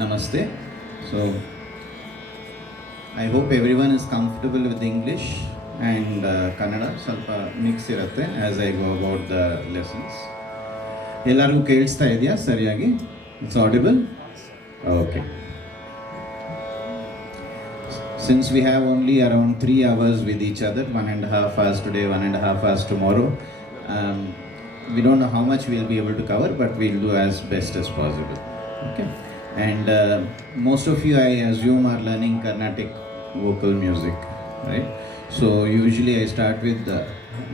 Namaste. So, I hope everyone is comfortable with English and Kannada. ಸ್ವಲ್ಪ mix ಇರುತ್ತೆ as I go about the lessons. ಎಲ್ಲರಿಗೂ ಕೇಳಿಸ್ತಾ ಇದೆಯಾ ಸರಿಯಾಗಿ? It's audible? Okay. Since we have only around 3 hours with each other, 1.5 hours today, 1.5 hours tomorrow, we don't know how much we'll be able to cover, but we'll do as best as possible. Okay. And most of you, I assume, are learning Carnatic vocal music, right? So usually I start with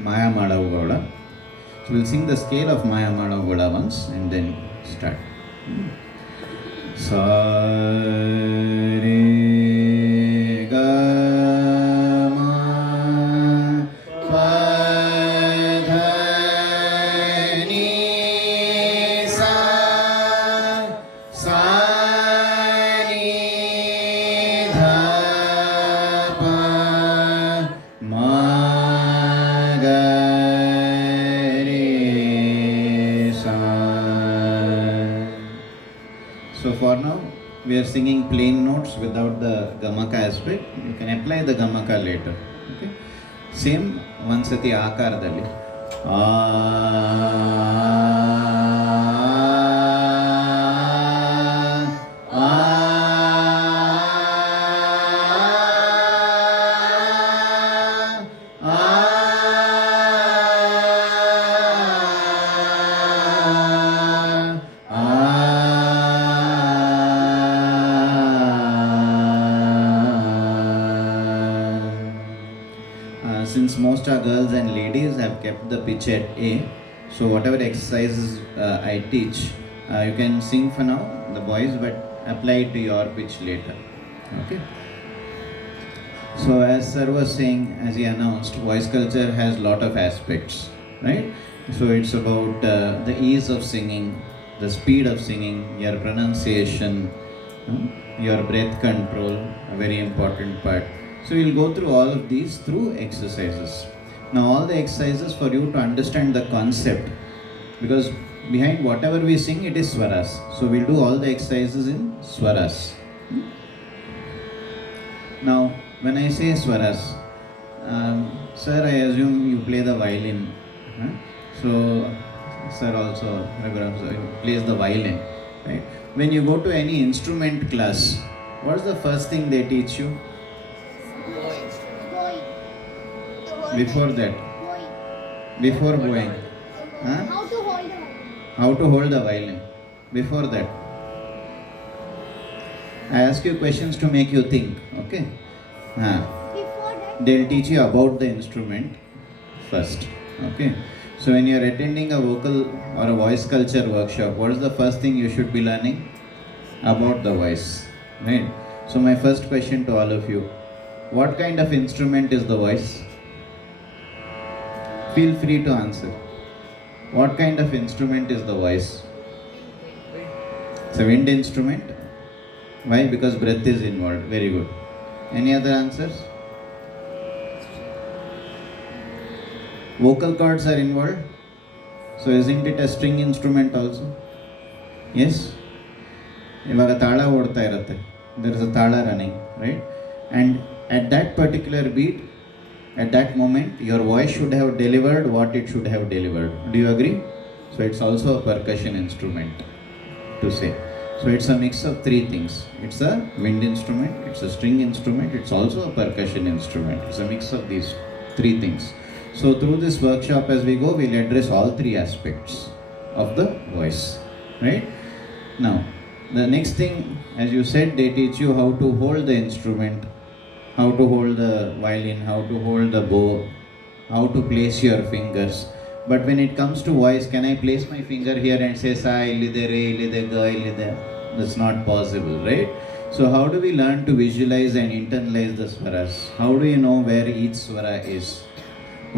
Maya Madavagoda. So we'll sing the scale of Maya Madavagoda once and then start. Sa re ga ma pa dha ni sa sa ni dha pa ma ga re sa. So for now, we are singing plain notes without the gamaka aspect. You can apply the gamaka later. Okay. Same onesati akaradalli. Since most are girls and ladies, have kept the pitch at A. So whatever exercises I teach, you can sing for now, the boys, but apply it to your pitch later. Okay. So as sir was saying, as he announced, voice culture has lot of aspects, right? So it's about the ease of singing, the speed of singing, your pronunciation, your breath control, a very important part. So we'll go through all of these through exercises. Now all the exercises for you to understand the concept, because behind whatever we sing it is swaras. So we'll do all the exercises in swaras. Now when I say swaras, sir, I assume you play the violin. So sir also plays the violin, right? When you go to any instrument class, what's the first thing they teach you? Before that, before going, How to hold the violin. how to hold the violin. Before that, I ask you questions to make you think. Okay. Before that, They'll teach you about the instrument first. Okay. So when you're attending a vocal or a voice culture workshop, what is the first thing you should be learning? About the voice, right? So my first question to all of you: what kind of instrument is the voice? Feel free to answer. What kind of instrument is the voice? It's a wind instrument. Why? Because breath is involved. Very good. Any other answers? Vocal cords are involved. So isn't it a string instrument also? Yes? ಇವಾಗ ತಾಳ ಓಡ್ತಾ ಇರುತ್ತೆ. There is a tala running, right? And at that particular beat, at that moment, your voice should have delivered what it should have delivered. Do you agree? So it's also a percussion instrument to say. So it's a mix of 3 things. It's a wind instrument, it's a string instrument, it's also a percussion instrument. It's a mix of these 3 things. So through this workshop as we go, we'll address all 3 aspects of the voice, right? Now, the next thing, as you said, they teach you how to hold the instrument, how to hold the violin, how to hold the bow, how to place your fingers. But when it comes to voice, can I place my finger here and say sa, illide, re, illide, ga, illide? That's not possible, right? So how do we learn to visualize and internalize the swaras? How do you know where each swara is?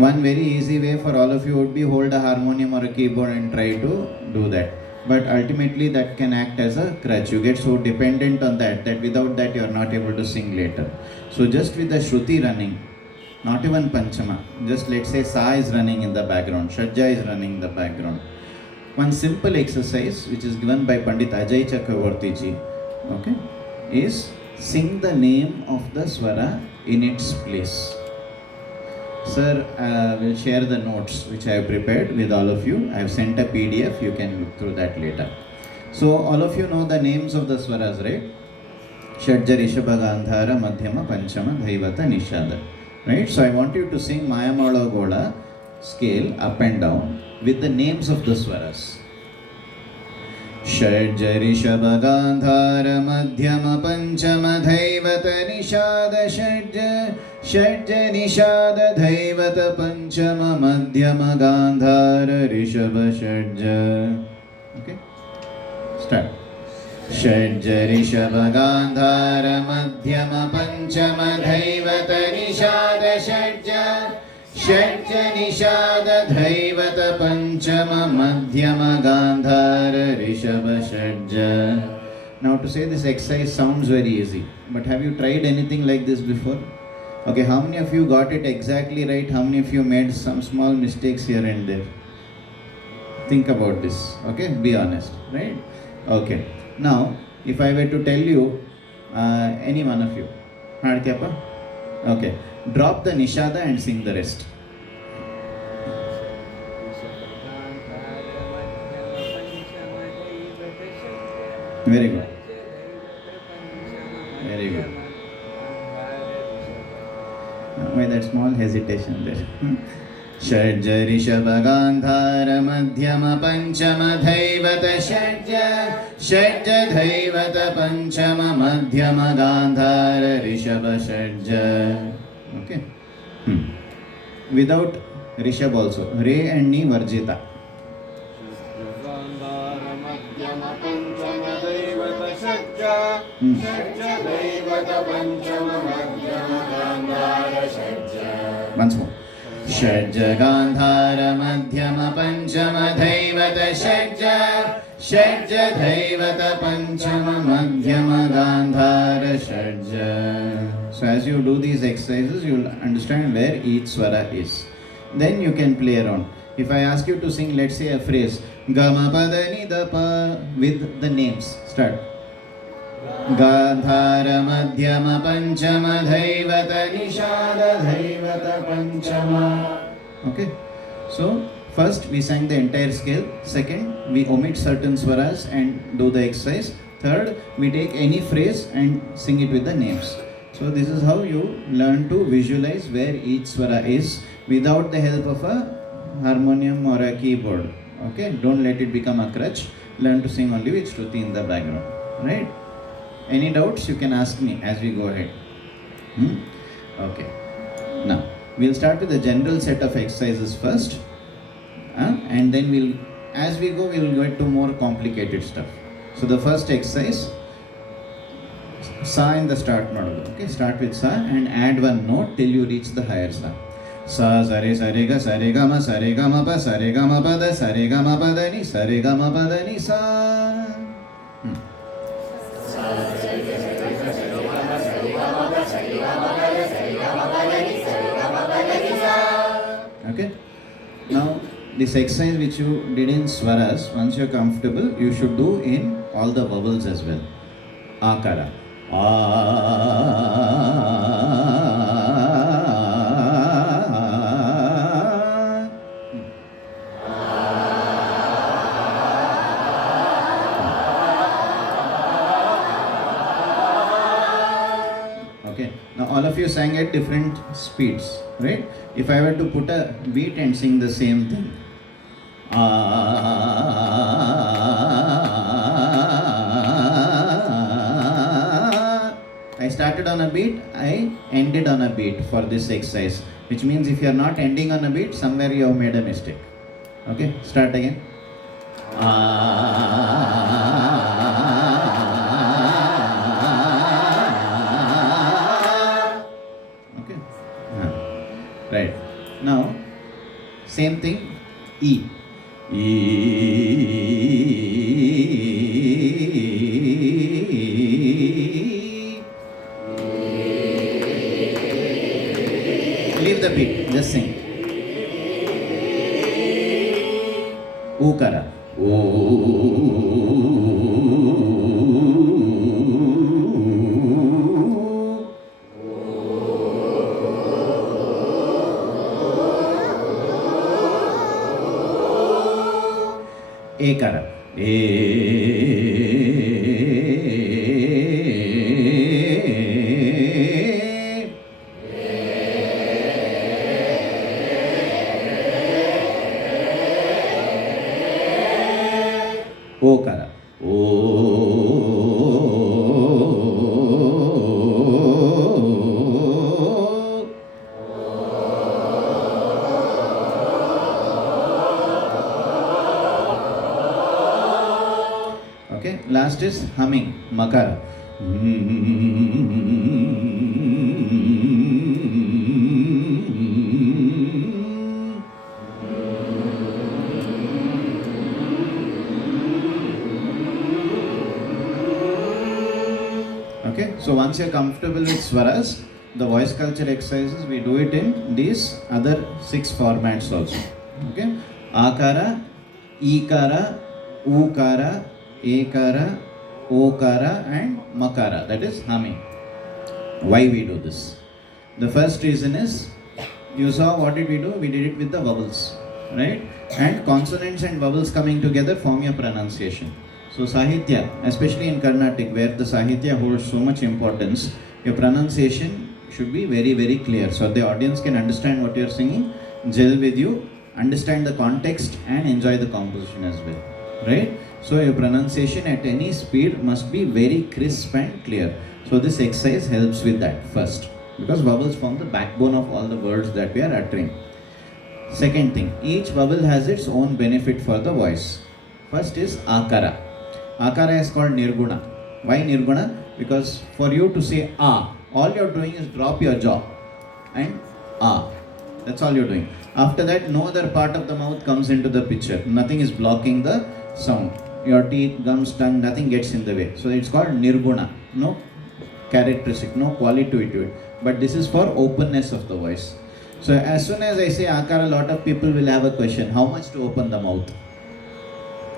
One very easy way for all of you would be hold a harmonium or a keyboard and try to do that. But ultimately that can act as a crutch. You get so dependent on that without that you are not able to sing later. So just with the shruti running, not even panchama, just let's say sa is running in the background, shadja is running in the background. One simple exercise which is given by Pandit Ajay Chakravarti ji, Okay, is sing the name of the swara in its place. Sir will share the notes which I have prepared with all of you. I have sent a PDF, you can look through that later. So all of you know the names of the swaras, right? Shadja, Rishabha, Gandhara, Madhyama, Panchama, Dhaivata, Nishada. Right? So I want you to sing Mayamala Goda scale up and down with the names of the swaras. Shadja, Rishabha, Gandhara, Madhyama, Panchama, Dhaivata, Nishada, Shadja, Shadja, Nishada, Dhaivata, Panchama, Madhyama, Gandhara, Rishabha, Shadja. Okay? Start. षड्ज Rishabh Gandhara मध्यम पंचम धैवत निषाद षड्ज षड्ज निषाद धैवत पंचम मध्यम Gandhara Rishabh षड्ज. Now to say this exercise sounds very easy, but have you tried anything like this before? Okay, how many of you got it exactly right? How many of you made some small mistakes here and there? Think about this, okay? Be honest, right? Okay. Now, if I were to tell you, any one of you, okay, drop the nishada and sing the rest. Very good. Very good. Why that small hesitation there? षड्ज Rishabh Gandhara मध्यम पंचम धैवत षड्ज षड्ज धैवत पंचम मध्यम Gandhara Rishabh षड्ज. Okay. Without rishabh also. Re and ni varjita. Once more. षड्ज Gandhara मध्यम पंचम धैवत षड्ज षड्ज धैवत पंचम मध्यम Gandhara षड्ज. So as you do these exercises, you will understand where each swara is. Then you can play around. If I ask you to sing, let's say a phrase, Gama pada ni da pa, with the names. Start. Gandhara madhyama panchama dhaivata nishada dhaivata panchama. Okay. So first we sang the entire scale. Second, we omit certain swaras and do the exercise. Third, we take any phrase and sing it with the names. So this is how you learn to visualize where each swara is without the help of a harmonium or a keyboard. Okay. Don't let it become a crutch. Learn to sing only with Shruti in the background. Right? Any doubts you can ask me as we go ahead. Okay. Now we'll start with the general set of exercises first, and then as we go we'll get to more complicated stuff. So the first exercise, sa in the start node. Okay, start with sa and add one note till you reach the higher sa. Sa sare ga ma pa da sare ga ma pa da ni sa. Okay. Now this exercise which you did in swaras, once you're comfortable, you should do in all the vowels as well. Akara. Okay. Now all of you sang at different speeds, right? If I were to put a beat and sing the same thing, I started on a beat, I ended on a beat for this exercise, which means if you are not ending on a beat, somewhere you have made a mistake. Okay, start again. Okay. Right. Now, same thing, E. Leave the beat, just sing. Ukara. ekara. Okara. Okay, last is humming, makara. Okay, so once you're comfortable with swaras, the voice culture exercises, we do it in these other 6 formats also. Okay, akara, ikara, ukara, ekara, okara and makara, that is humming. Why we do this? The first reason is, you saw what did we do? We did it with the vowels, right? And consonants and vowels coming together form your pronunciation. So Sahitya, especially in Carnatic where the Sahitya holds so much importance, your pronunciation should be very, very clear. So the audience can understand what you're singing, gel with you, understand the context and enjoy the composition as well, right? So your pronunciation at any speed must be very crisp and clear. So this exercise helps with that first, because vowels form the backbone of all the words that we are uttering. Second thing, each vowel has its own benefit for the voice. First is akara. Akara is called nirguna. Why nirguna? Because for you to say all you're doing is drop your jaw and that's all you're doing. After that, no other part of the mouth comes into the picture. Nothing is blocking the sound. Your teeth, gums, tongue, nothing gets in the way. So it's called nirguna. No characteristic, no quality to it. But this is for openness of the voice. So as soon as I say akara, a lot of people will have a question. How much to open the mouth?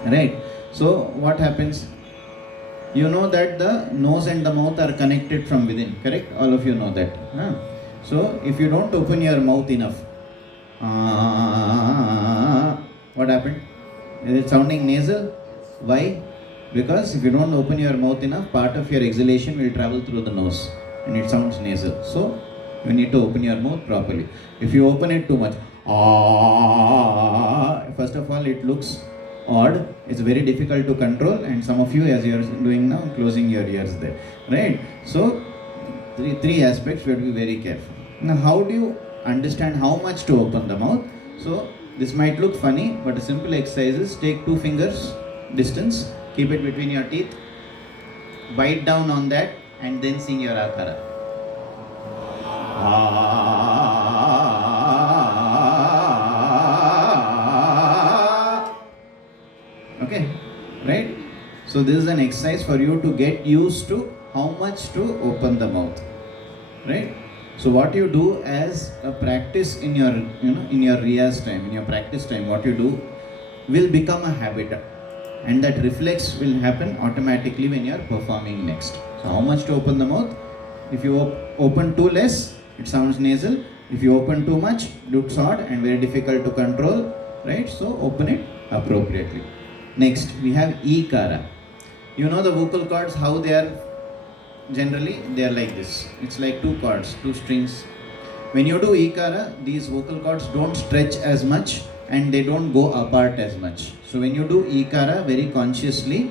Right? So what happens? You know that the nose and the mouth are connected from within, correct? All of you know that. So if you don't open your mouth enough, what happened? Is it sounding nasal? Why? Because if you don't open your mouth enough, part of your exhalation will travel through the nose and it sounds nasal. So you need to open your mouth properly. If you open it too much, first of all it looks odd, it's very difficult to control, and some of you, as you are doing now, closing your ears there, right? So three aspects we have to be very careful. Now how do you understand how much to open the mouth? So this might look funny, but a simple exercise is take 2 fingers distance, keep it between your teeth, bite down on that and then sing your akara. Okay, right? So this is an exercise for you to get used to how much to open the mouth, right? So what you do as a practice in your, in your riyaz time, in your practice time, what you do will become a habit, and that reflex will happen automatically when you are performing next. So how much to open the mouth? If you open too less, it sounds nasal. If you open too much, it looks odd and very difficult to control, right? So open it appropriately. Next, we have ikara. You know the vocal cords, how they are generally? They are like this. It's like 2 cords, 2 strings. When you do ikara, these vocal cords don't stretch as much and they don't go apart as much. So when you do ikara very consciously,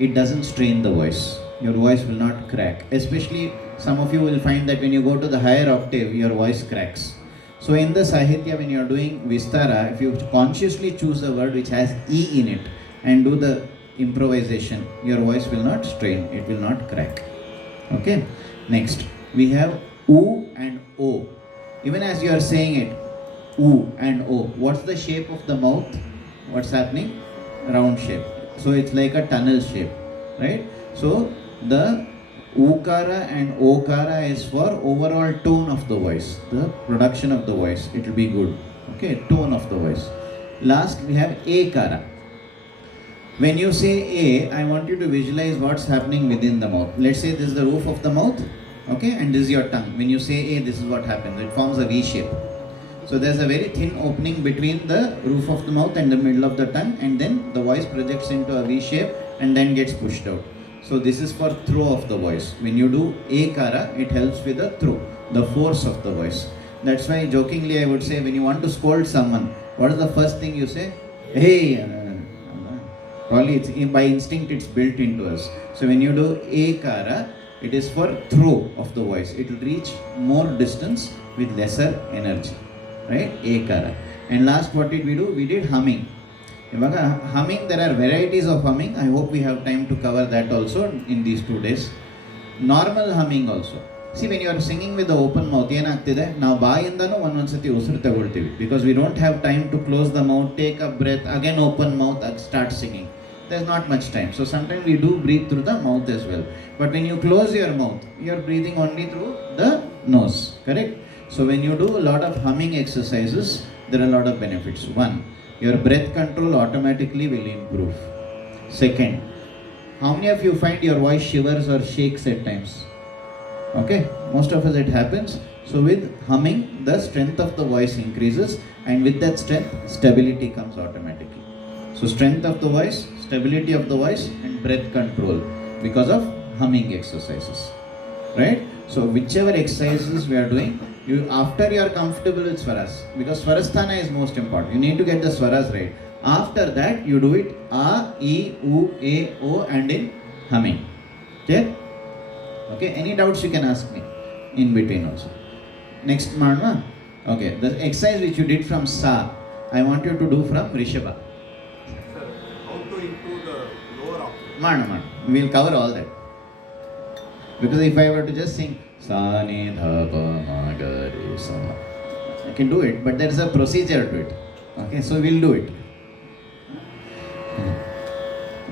it doesn't strain the voice. Your voice will not crack. Especially some of you will find that when you go to the higher octave, your voice cracks. So in the Sahitya, when you are doing Vistara, if you consciously choose a word which has E in it and do the improvisation, your voice will not strain, it will not crack. Okay. Next, we have U and O. Even as you are saying it, U and O, what's the shape of the mouth? What's happening? Round shape. So it's like a tunnel shape, right? So the Ukara and Okara is for overall tone of the voice, the production of the voice. It will be good. Okay, tone of the voice. Last, we have Ekara. When you say A, I want you to visualize what's happening within the mouth. Let's say this is the roof of the mouth, okay, and this is your tongue. When you say A, this is what happens. It forms a V shape. So there's a very thin opening between the roof of the mouth and the middle of the tongue, and then the voice projects into a V shape and then gets pushed out. So this is for throw of the voice. When you do ekara, it helps with the throw, the force of the voice. That's why jokingly I would say, when you want to scold someone, what is the first thing you say? Hey, probably it's by instinct, it's built into us. So when you do ekara, it is for throw of the voice. It will reach more distance with lesser energy, right? Ekara. And last, what did we do? We did humming. Humming, there are varieties of humming. I hope we have time to cover that also in these 2 days. Normal humming also. See, when you are singing with the open mouth, ಏನಾಗ್ತಿದೆ, ನಾವು ಬಾಯಿಂದನೂ ಒಂದೊಂದ್ಸತಿ ಉಸಿರು ತಗೊಳ್ತೀವಿ, because we don't have time to close the mouth, take a breath, again open mouth and start singing. There's not much time. So sometimes we do breathe through the mouth as well. But when you close your mouth, you are breathing only through the nose, correct? So when you do a lot of humming exercises, there are a lot of benefits. One, your breath control automatically will improve. Second, how many of you find your voice shivers or shakes at times? Okay, most of us it happens. So with humming, the strength of the voice increases, and with that strength, stability comes automatically. So strength of the voice, stability of the voice, and breath control because of humming exercises, right? So whichever exercises we are doing, you after you are comfortable with swaras, because swarasthana is most important. You need to get the swaras right. After that, you do it a, e, u, a, o, and in humming. Okay? Okay, any doubts you can ask me in between also. Next, Marma. Okay, the exercise which you did from Sa, I want you to do from Rishabha. Sir, how to improve the lower octave? Marma. We'll cover all that. Because if I were to just sing Sa ni dha pa ma ga re sa, I can do it, but there is a procedure to it. Okay, so we'll do it.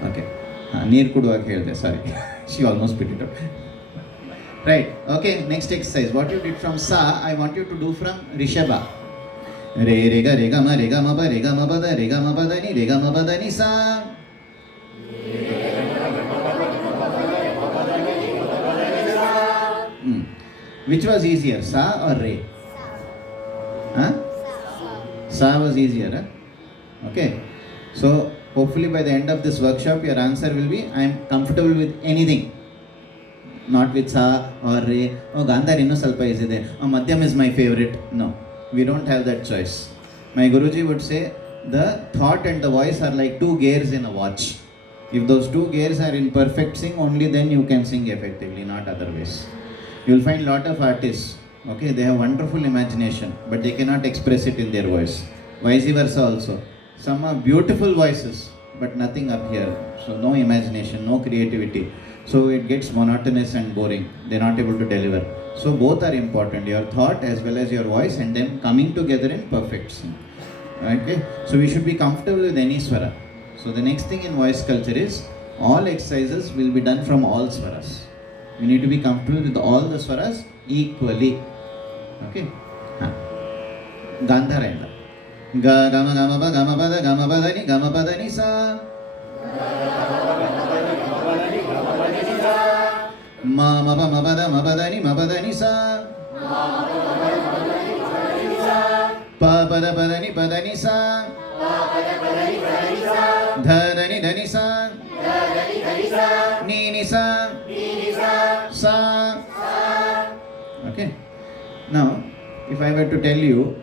Okay. Neer kuduva khelde, sorry. She almost picked it up. Right, okay, next exercise. What you did from Sa, I want you to do from Rishabha. Re ga ma ba da re ga ma ba da ni sa. Which was easier, Sa or Re? Huh? Sa was easier, huh? Okay. So hopefully by the end of this workshop, your answer will be, I am comfortable with anything. Not with Sa or Re. Oh, Gandhar inno salpa iside. Oh, Madhyam is my favorite. No, we don't have that choice. My Guruji would say, the thought and the voice are like 2 gears in a watch. If those 2 gears are in perfect sync, only then you can sing effectively, not otherwise. You'll find lot of artists, okay, they have wonderful imagination, but they cannot express it in their voice. Vice versa also. Some have beautiful voices, but nothing up here. So no imagination, no creativity. So it gets monotonous and boring. They're not able to deliver. So both are important, your thought as well as your voice, and them coming together in perfect sync. Okay, so we should be comfortable with any swara. So the next thing in voice culture is, all exercises will be done from all swaras. You need to be comfortable with all the swaras equally. Okay? Gandhara enda. Ga gama gama ba gama pada ni sa. Ma pada ni sa. Pa pada ni sa. Dha ni sa. Ni sa. Sa. Okay. Now, if I were to tell you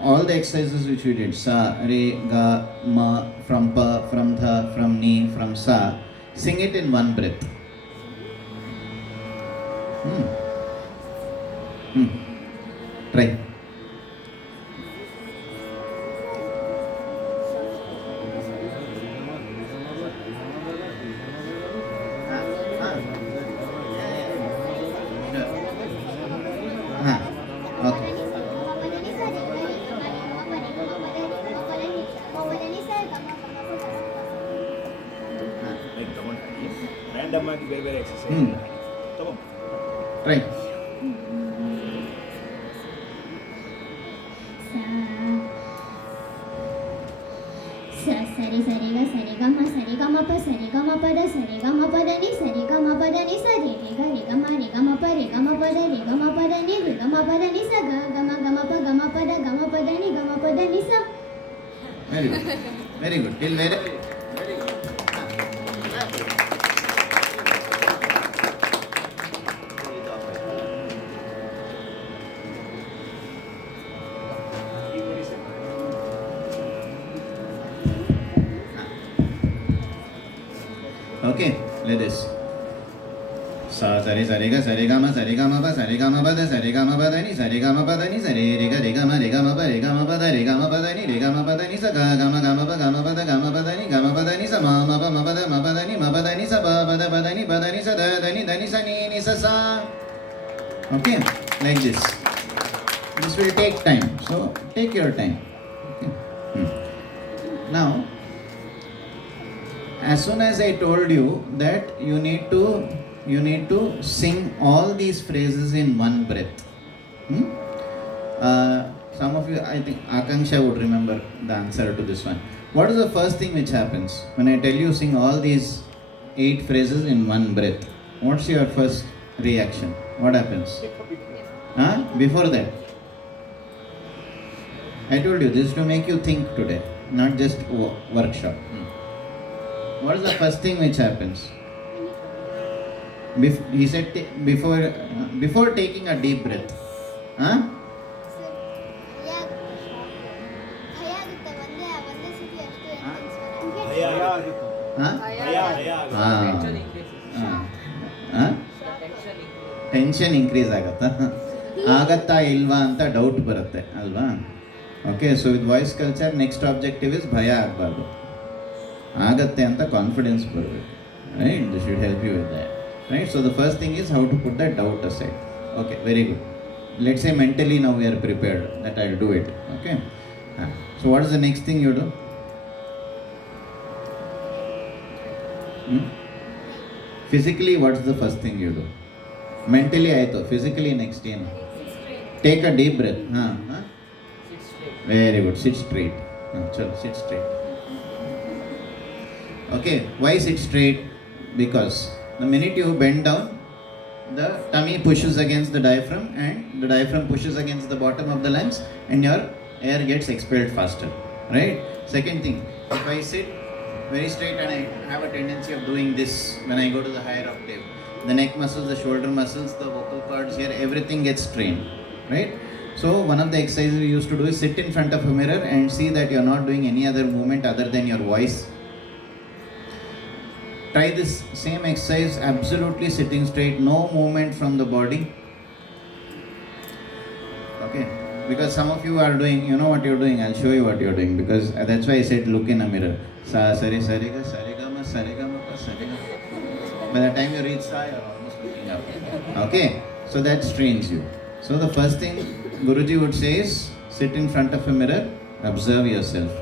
all the exercises which we did, sa, re, ga, ma, from pa, from dha, from ni, from sa, sing it in one breath. Try. Okay. Random ಆಗಿ ಬೇರೆ ಬೇರೆ exercise ತಗೋ Try. Sari ga ma pa da ni sa re ga ma pa da ni sa ga ma pa da ni sa ga ma pa da ni sa ga ma pa pada gama pada ni sa. Very good. Very good. Till where? Very good. Okay, let this. Sa sari sari ga pa sari ga ma pa da sari ga ma pa da ni sari ga ma pa da ni sari re ga ma pa re ga ma pa da re ga ma pa da ni re ga ma pa da ni sa ga ma pa da ga ma pa da ni sa ma pa ma pa da ni sa pa da ni sa da ni sa ni sa sa. Okay, like this. This will take time, so take your time. Okay. Now, as soon as I told you that you need to sing all these phrases in one breath. Some of you, I think Akanksha would remember the answer to this one. What is the first thing which happens when I tell you sing all these 8 phrases in one breath? What's your first reaction? What happens? Before that, I told you this is to make you think today, not just workshop. What is the first thing which happens? He said before taking a deep breath. Tension increase ಆಗತ್ತಾ ಇಲ್ವಾ ಅಂತ doubt ಬರುತ್ತೆ ಅಲ್ವಾ? Okay, so with voice culture next objective is ಭಯ ಆಗಬಾರ್ದು, ಆಗತ್ತೆ ಅಂತ confidence ಬರಬೇಕು. Right, this should help you with that. Right, so the first thing is how to put that doubt aside. Okay, very good. Let's say mentally now we are prepared that I'll do it. Okay. So what is the next thing you do? Physically, what's the first thing you do? Mentally, I thought. Physically, next thing. Take a deep breath. Sit straight. Very good. Sit straight. Sit straight. Okay. Why sit straight? Because the minute you bend down, the tummy pushes against the diaphragm and the diaphragm pushes against the bottom of the lungs and your air gets expelled faster. Right? Second thing, if I sit very straight and I have a tendency of doing this when I go to the higher octave, the neck muscles, the shoulder muscles, the vocal cords here, everything gets strained. Right? So one of the exercises we used to do is sit in front of a mirror and see that you are not doing any other movement other than your voice. Try this same exercise absolutely sitting straight, no movement from the body. Okay, because some of you are doing, you know what you're doing, I'll show you what you're doing, because that's why I said look in a mirror. Sa sari sari ga ma pa sari ga. By the time you reach sa, you're almost looking up. Okay, so that strains you. So the first thing Guruji would say is sit in front of a mirror, observe yourself.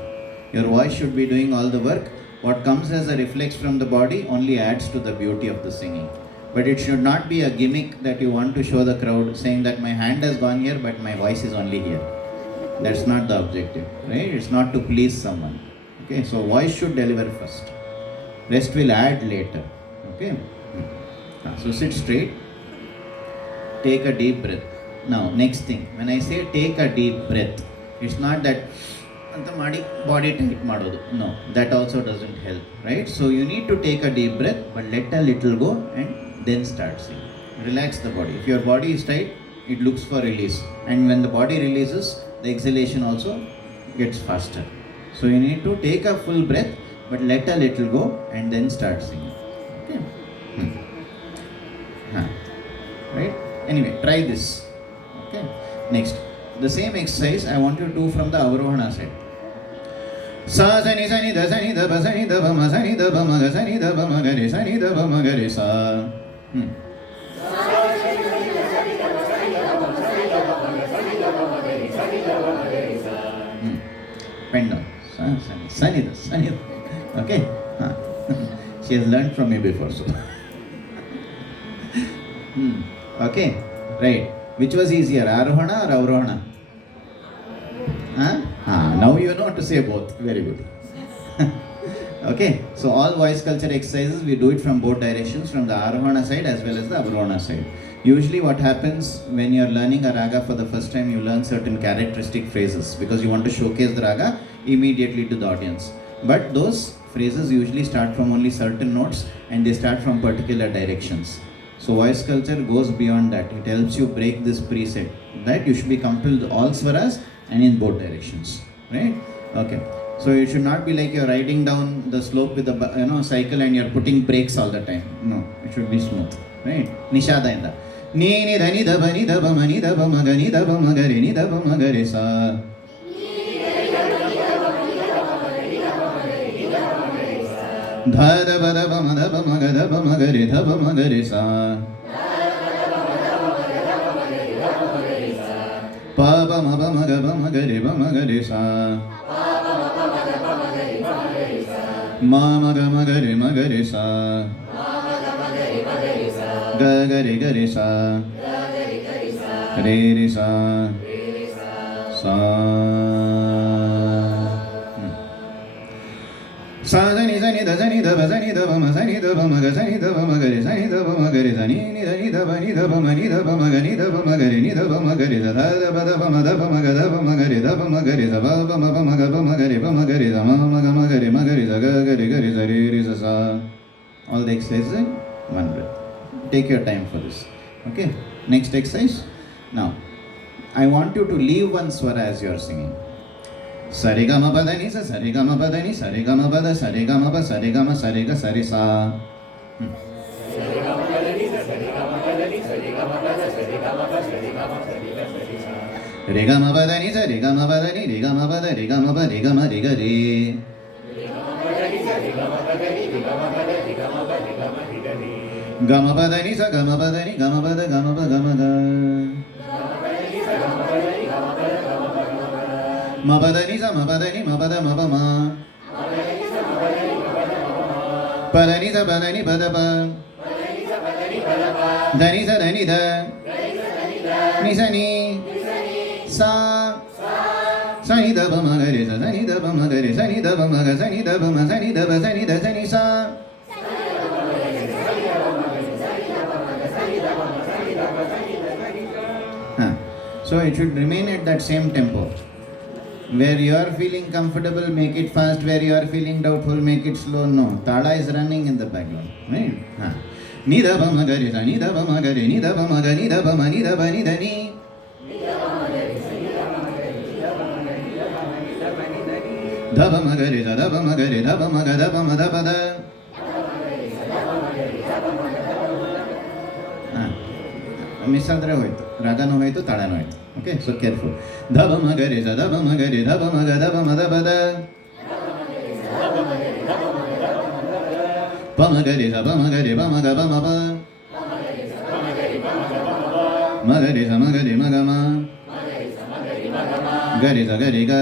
Your voice should be doing all the work. What comes as a reflex from the body only adds to the beauty of the singing. But it should not be a gimmick that you want to show the crowd saying that my hand has gone here but my voice is only here. That's not the objective, right? It's not to please someone. Okay, so voice should deliver first. Rest will add later. Okay? So sit straight. Take a deep breath. Now, next thing, when I say take a deep breath, it's not that ಅಂತ ಮಾಡಿ body tight ಮಾಡೋದು. No, that also doesn't help. Right, so you need to take a deep breath but let a little go and then start sing. Relax the body. If your body is tight, it looks for release, and when the body releases the exhalation also gets faster. So you need to take a full breath but let a little go and then start singing. Okay, right. Anyway, try this. Okay, next. The same exercise I want you to do from the Avarohana side. Sa sani sani da ba sani da ba ma sani da ba ma ga sani da ba ma ga re sani da ba ma ga re sa. Pen down. Sani da. Okay. She has learned from me before, so. Okay, right. Which was easier, Arohana or Avarohana? Now you know to say both. Very good. Okay, so all voice culture exercises we do it from both directions, from the Arohana side as well as the Avarohana side. Usually, what happens when you are learning a raga for the first time, you learn certain characteristic phrases because you want to showcase the raga immediately to the audience. But those phrases usually start from only certain notes and they start from particular directions. So, voice culture goes beyond that. It helps you break this preset that you should be coupled all swaras and in both directions, right? Okay. So it should not be like you're riding down the slope with a cycle and you're putting brakes all the time. No, it should be smooth, right? Nishada inda. Ni ni da ni da ba ni da ba ma ni da ba ma ga ni da ba ma ga re ni da ba ma ga re sa. Dha da ba da ba ma da ba ma ga da ba ma ga re da ba ma ga re sa. Pa ba ma ba ma ga re sa. Ma ga re sa. Ga re sa. Re sa. Sa. Sa za ni da ba ma za ni da ba ma ga za ni da ba ma ga re za ni da ba ma ga re za ni da ni da ba ni da ba ma ni da ba ma ga ni da ba ma ga re ni da ba ma ga re za da ba da ba ma ga da ba ma ga re da ba ma ga re za ba ma ga ba ma ga re za ma ga re za ga re za re za sa. All the exercises in one breath. Take your time for this. Okay. Next exercise. Now, I want you to leave one swara as you are singing. Sare ga ma pa da ni sa, sare ga ma pa da ni, sare ga ma pa da, sare ga ma pa, sare ga ma, sare ga, sare sa. Re ga ma pa da ni sa, re ga ma pa da ni, re ga ma pa da, re ga ma pa, re ga ma, re ga re. Ga ma pa da ni sa, ga ma pa da ni, ga ma pa da, ga ma pa, ga ma ga. Ma pa da ni sa, ma pa da ni, ma pa da, ma pa ma. Pa da ni sa, pa da ni, pa da pa. Da ni sa, da ni da. Ni sa ni. Sa. Sa ni da ba ma ga re sa, sa ni da ba ma ga re, sa ni da ba ma ga, sa ni da ba ma, sa ni da ba, sa ni da, sa ni sa. So it should remain at that same tempo. Where you are feeling comfortable, make it fast. Where you are feeling doubtful, make it slow. No, tala is running in the background. Right? Ni da ba ma ga re sa, ni da ba ma ga re, ni da ba ma ga, ni da ba ma, ni da ba, ni da ni. Da ba ma ga re sa, da ba ma ga re, da ba ma ga, da ba ma, da ba da. Miss andre hoytu, raga no hoytu, tala no hoytu. Okay, so careful. Da ba ma ga re sa, da ba ma ga re, da ba ma ga, da ba ma, da ba da. Pa ma ga re sa, ba ma ga re, ba ma ga, ba ma ba. Ma ga re sa, ma ga re, ma ga ma. Ga re sa, ga re ga.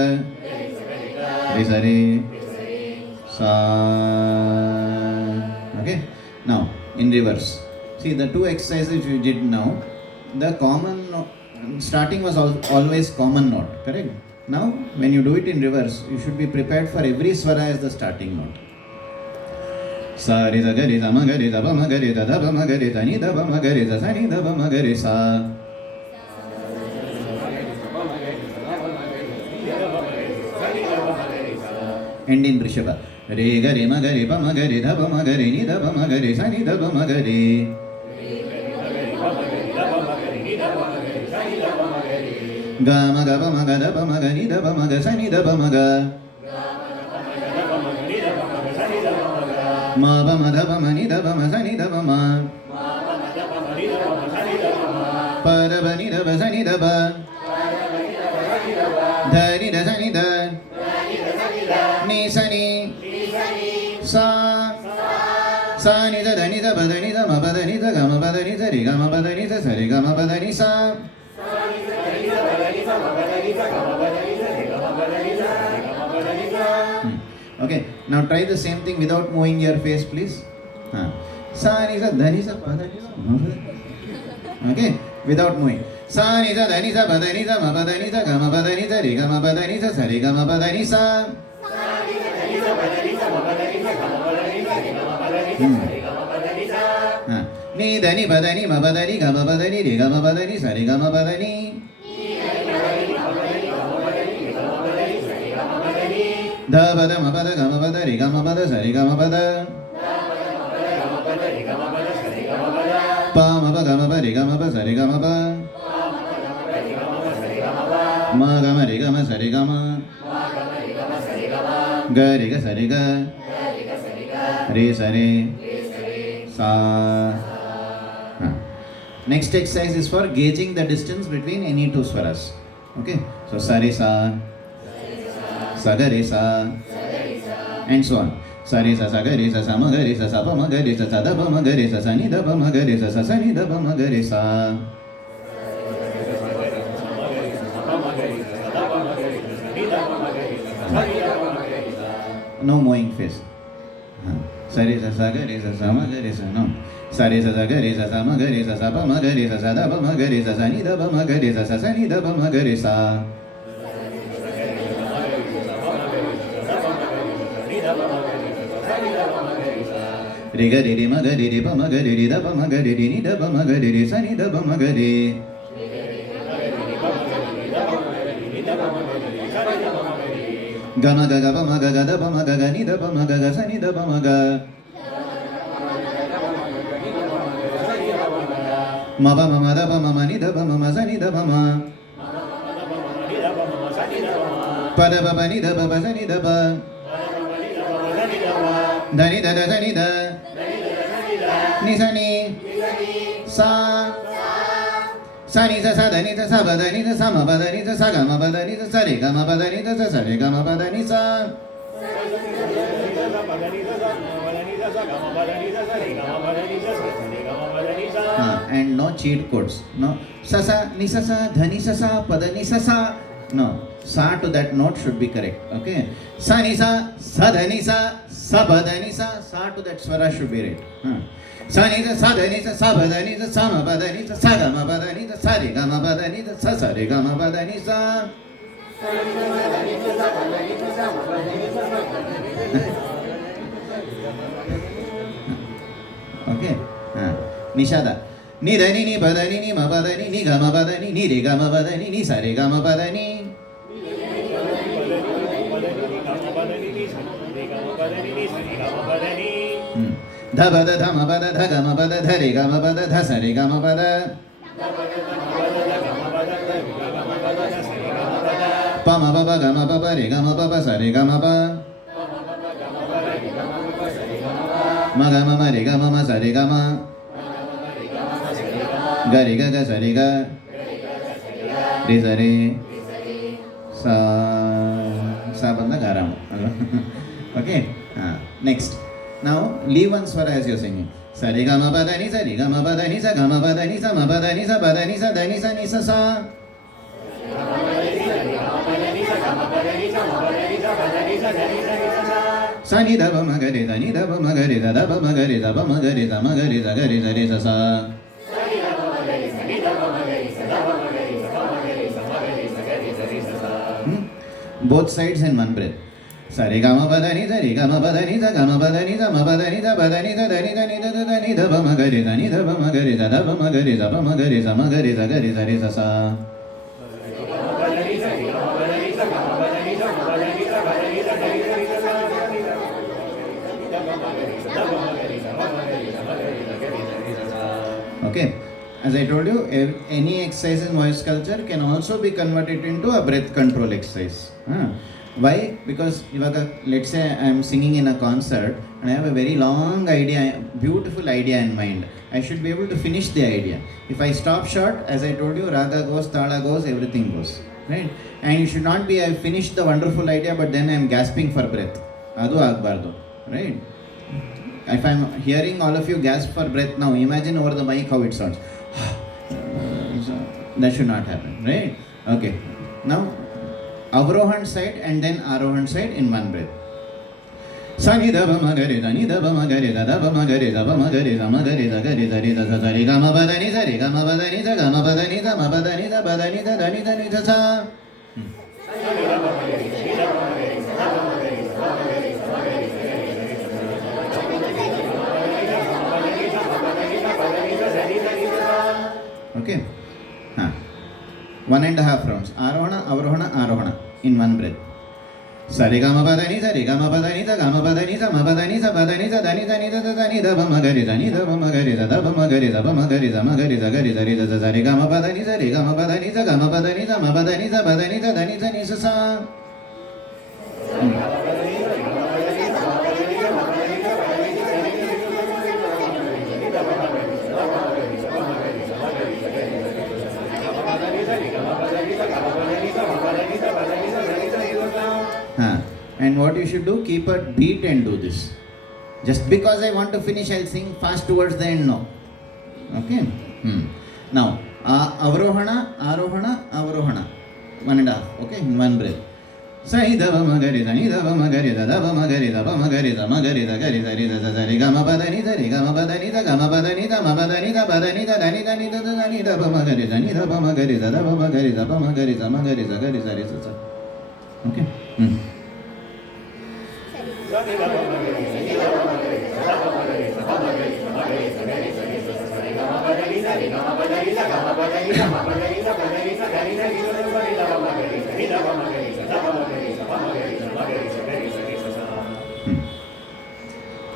Re sa re. Sa. Okay, now in reverse. See the two exercises you did now. The common starting was always common note, correct? Now, when you do it in reverse, you should be prepared for every swara as the starting note. Sa re sa ga re sa ma ga re sa ba ma ga re sa da ba ma ga re sa ni da ba ma ga re sa ni da ba ma ga re sa. And in Rishabha, re ga re ma ga re ba ma ga re da ba ma ga re ni da ba ma ga re sa ni da ba ma ga re. Ga ma ga ba ma ga da ba ma ga ni da ba ma ga sa ni da ba ma ga. Ma ba ma da ba ma ni da ba ma sa ni da ba ma. Pa da ba ni da ba sa ni da ba. Da ni da sa ni da. Ni sa ni. Sa. Sa ni da da ni da ba da ni da ma ba da ni da ga ma ba da ni da re ga ma ba da ni da sa re ga ma ba da ni sa. Okay, now try the same thing without moving your face, please. Sa ni sa da ni sa pa da ni sa ma ba. Okay, without moving. Sa ni sa da ni sa ba da ni sa ma ba da ni sa ga ma ba da ni sa re ga ma ba da ni sa re ga ma ba da ni sa. ni dani badani ma badani ga ma badani re ga ma badani sa re ga ma badani da bada ma bada ga ma bada re ga ma bada sa re ga ma bada pa ma ba ga ma ba re ga ma ba sa re ga ma ba ma ga ma re ga ma sa re ga ma ga re ga sa re ga re sa re sa. Next exercise is for gauging the distance between any two swaras. Okay, so sa re sa, sa ga re sa, and so on. Sa re sa ga re sa ma ga re sa pa ma ga re sa da ba ma ga re sa ni da ba ma ga re sa ni da ba ma ga re sa. No mowing face. Sa re sa ga re sa ma ga re sa, no. Sa re sa ga re sa ma ga re sa pa ma ga re sa da ba ma ga re sa ni da ba ma ga re sa ni da ba ma ga re sa. Re ga re ma ga re pa ma ga re da ba ma ga re ni da ba ma ga re sa ni da ba ma ga re. Ga ma ga ba ma ga da ba ma ga ni da ba ma ga sa ni da ba ma ga. Ma ba ma da ba ma ni da ba ma sa ni da ba ma. Pa da ba ni da ba sa ni da ba. Da ni da sa ni da. Ni sa ni. Sa. Sa ni sa da ni sa ba da ni sa ma ba da ni sa ga ma ba da ni sa re ga ma ba da ni sa re ga ma ba da ni sa. And no cheat codes. No sa ni sa dhani sa padani sa. No, sa to that note should be correct. Okay, sa ni sa dhani sa padani sa to that swara should be right. Sa ni sa dhani sa padani sa ma padani sa ga ma padani sa re ga ma padani sa re ga ma padani sa. Okay, nishada. Ni dani ni badani ni ma badani ni ga ma badani ni re ga ma badani ni sa re ga ma badani. Dha bada dha ma bada dha ga ma bada dha re ga ma bada dha sa re ga ma bada. Pa ma ba ba ga ma ba ba re ga ma ba ba sa re ga ma ba. Ma ga ma re ga ma sa re ga ma. Ga re ga sa re ga. Re sa re. Sa banda ga ra. Okay. Next. Now leave one swara as you're singing. Sa re ga ma ba da ni sa re ga ma ba da ni sa ga ma ba da ni sa ma ba da ni sa ba da ni sa da ni sa sa. Sa ni da ba ma ga re da ni da ba ma ga re da ba ma ga re da ba ma ga re da ma ga re da ga re sa re sa sa. Both sides in one breath. Sa re ga ma ba da ni sa re ga ma ba da ni sa ga ma ba da ni sa ma ba da ni sa ba da ni sa da ni da ba ma ga re da ni da ba ma ga re da ba ma ga re da ba ma ga re sa ma ga re sa re sa sa. Okay, as I told you, any exercise in voice culture can also be converted into a breath control exercise. Why? Because let's say I am singing in a concert and I have a very long idea, beautiful idea in mind. I should be able to finish the idea. If I stop short, as I told you, raga goes, tala goes, everything goes. Right? And you should not be, I finished the wonderful idea but then I am gasping for breath. Adu agbardu. Right? If I am hearing all of you gasp for breath now, imagine over the mic how it sounds. That should not happen. Right? Okay. Now, Avrohan side and then Arohan side in one breath. Sa ni da ba ma ga re da ni da ba ma ga re da ba ma ga re da ba ma ga re da ma ga re da ga re da re da sa re ga ma ba da ni sa re ga ma ba da ni sa ga ma ba da ni sa ma ba da ni da ba da ni da da ni da ni da sa. Okay. 1.5 rounds. Arohana, Avarohana, Arohana in one breath. Sarigama Padani, Sarigama Padani, Gama Padani, Samapadani, Sapadani, Sadani, Dani, Dani, Dabamagari, Dani, Dabamagari, Dabamagari, Dabamagari, Zamagari, Zagari, Zari, Sarigama Padani, Sarigama Padani, Gama Padani, Samapadani, Sabadani, Dani, Dani, Sasa. And what you should do, keep a beat and do this. Just because I want to finish, I'll sing fast towards the end, no. Okay? Now, Avarohana, Arohana, Avarohana. 1.5, okay? In one breath. Sai dava magari dani dava magari dava magari dava magari dava magari dagari dari dari gama padani dari gama padani da gama padani da ma padani da dani dani dani dava magari dani dava magari dava magari dava magari dava magari dagari dari sa. Okay?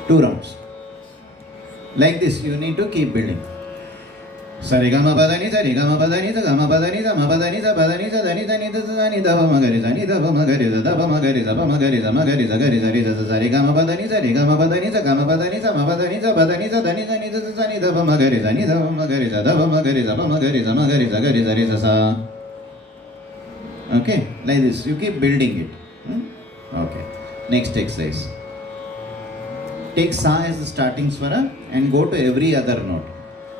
Two rounds. Like this, you need to keep building. Sarigama Padani, Sarigama Padani, Gama Padani, Sama Padani, Padani, Dani, Dani, Dani, Dava Magari, Dani, Dava Magari, Dava Magari, Dava Magari, Zamagari, Zagari, Zari, Sarigama Padani, Sarigama Padani, Gama Padani, Sama Padani, Padani, Dani, Dani, Dani, Dava Magari, Dani, Dava Magari, Dava Magari, Dava Magari, Zamagari, Zagari, Zari, Sasa. Okay, like this, you keep building it. Okay, next exercise. Take Sa as the starting swara and go to every other note.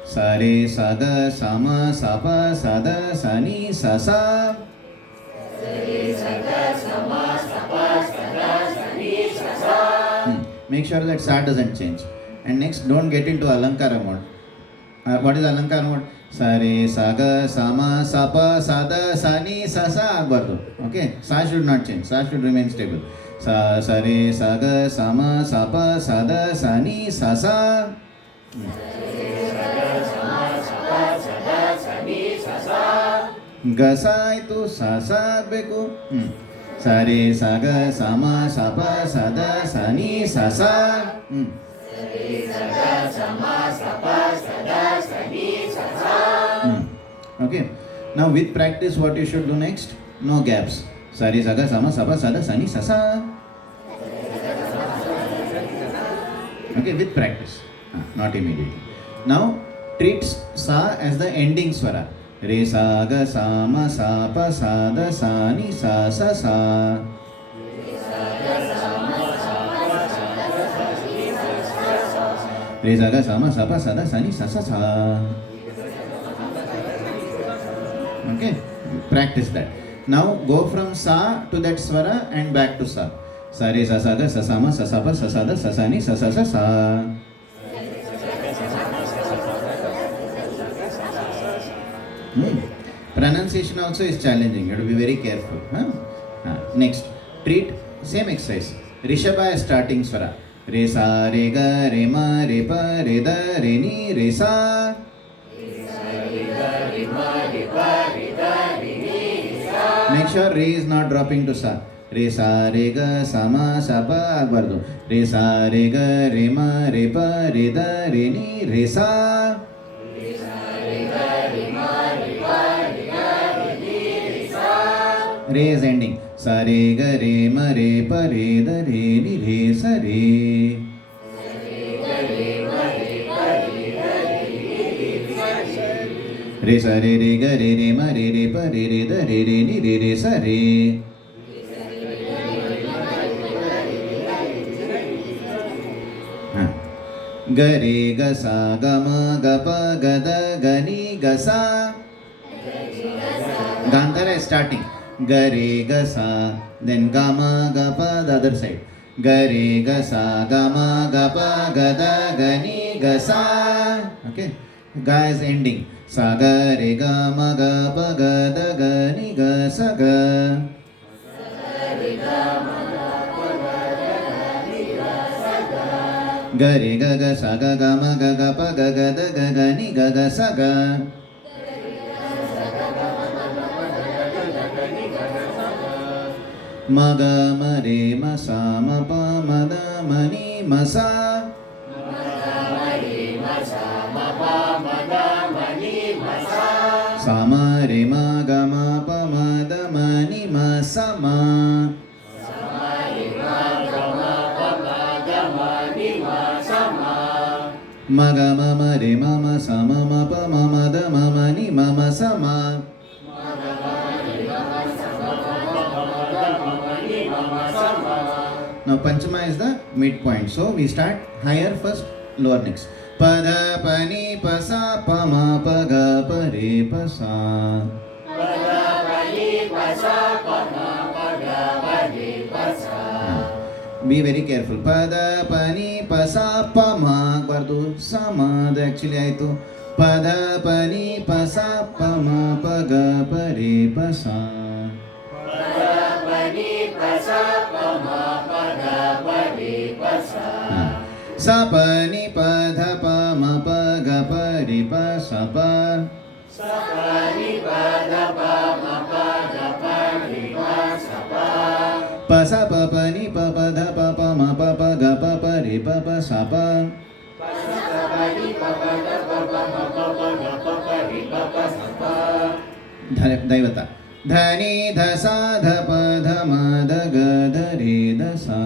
Sa re, sa ga, sa ma, sa pa, sa da, sa ni, sa sa. Make sure that sa doesn't change. And next, don't get into Alankara mode. What is Alankara mode? Sa re, sa ga, sa ma, sa pa, sa da, sa ni, sa sa. Okay, sa should not change. Sa should remain stable. Sa re, sa ga, sa ma, sa pa, sa da, sa ni, sa sa. Gasa itu sa sa beku. Sa re, sa ga, sa ma, sa pa, sa da, sa ni, sa sa. Okay. Now with practice, what you should do next? No gaps. Sa re, sa ga, sa ma, sa pa, sa da, sa ni, sa sa. Okay, with practice, not immediately. Now treat sa as the ending swara. Re, sa ga, sa ma, sa pa, sa da, sa ni, sa sa sa. Re, sa ga, sa ma, sa pa, sa da, sa ni, sa sa sa. Okay, practice that. Now go from sa to that swara and back to sa. Sa re, sa sa ga, sa sa ma, sa sa pa, sa sa da, sa sa ni, sa sa sa sa. Pronunciation also is challenging. You have to be very careful. Next, treat same exercise. Rishabha is starting swara. Re sa re ga re ma re pa re da re ni re sa. Make sure re is not dropping to sa. Re sa re ga sa ma sa pa agbardu. Re sa re ga re ma re pa re da re ni re sa. Re is ending. Sa re ga re ma re pa re da re ni re sa re. Re sa re ga re ma re pa re da re ni re sa re. Ga re ga sa ga ma ga pa ga da ga ni ga sa. Gandhara is starting. Ga re ga sa, then ga ma ga pa, the other side. Ga re ga sa ga ma ga pa ga da ga ni ga sa. Okay, ga is ending. Sa ga re ga ma ga pa ga da ga ni ga sa ga. Ga re ga ga sa ga ga ma ga ga pa ga ga da ga ga ni ga ga sa ga. ma ga ma re ma sa ma pa ma da ma ni ma sa. Sa ma re ma ga ma pa ma da ma ni ma sa ma. Ma ga ma ma re ma ma sa ma ma pa ma ma da ma ma ni ma ma sa ma. Now Panchama is the midpoint. So we start higher first, lower next. Pada pa ni pa sa pa ma pa ga pa re pa sa. Be very careful. Pada pa ni pa sa pa ma bardu sa ma da actually aitu. Pada pa ni pa sa pa ma pa ga pa re pa sa. Sa pa ni pa dha pa ma pa ga pa re pa sa pa. Pa sa pa pa ni pa pa dha pa pa ma pa pa ga pa pa re pa pa sa pa. Daivata. Dhani dha sa dha pa dha ma dha ga dha re dha sa.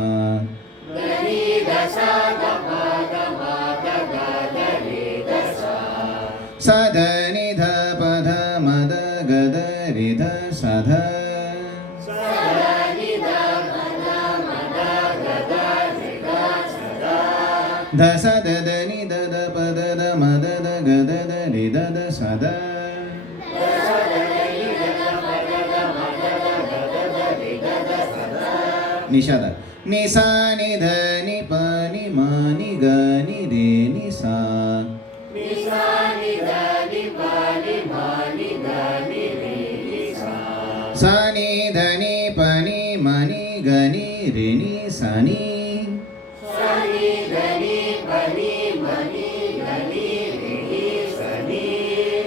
Sa dha ni dha pa dha ma dha ga dha re dha sa dha. Dha sa dha dha ni dha dha pa dha dha ma dha dha ga dha dha re dha dha sa dha. Nishada. Ni sa ni dha ni pa ni ma ni ga ni re ni sa. Sa ni dha ni pa ni ma ni ga ni re ni sa ni.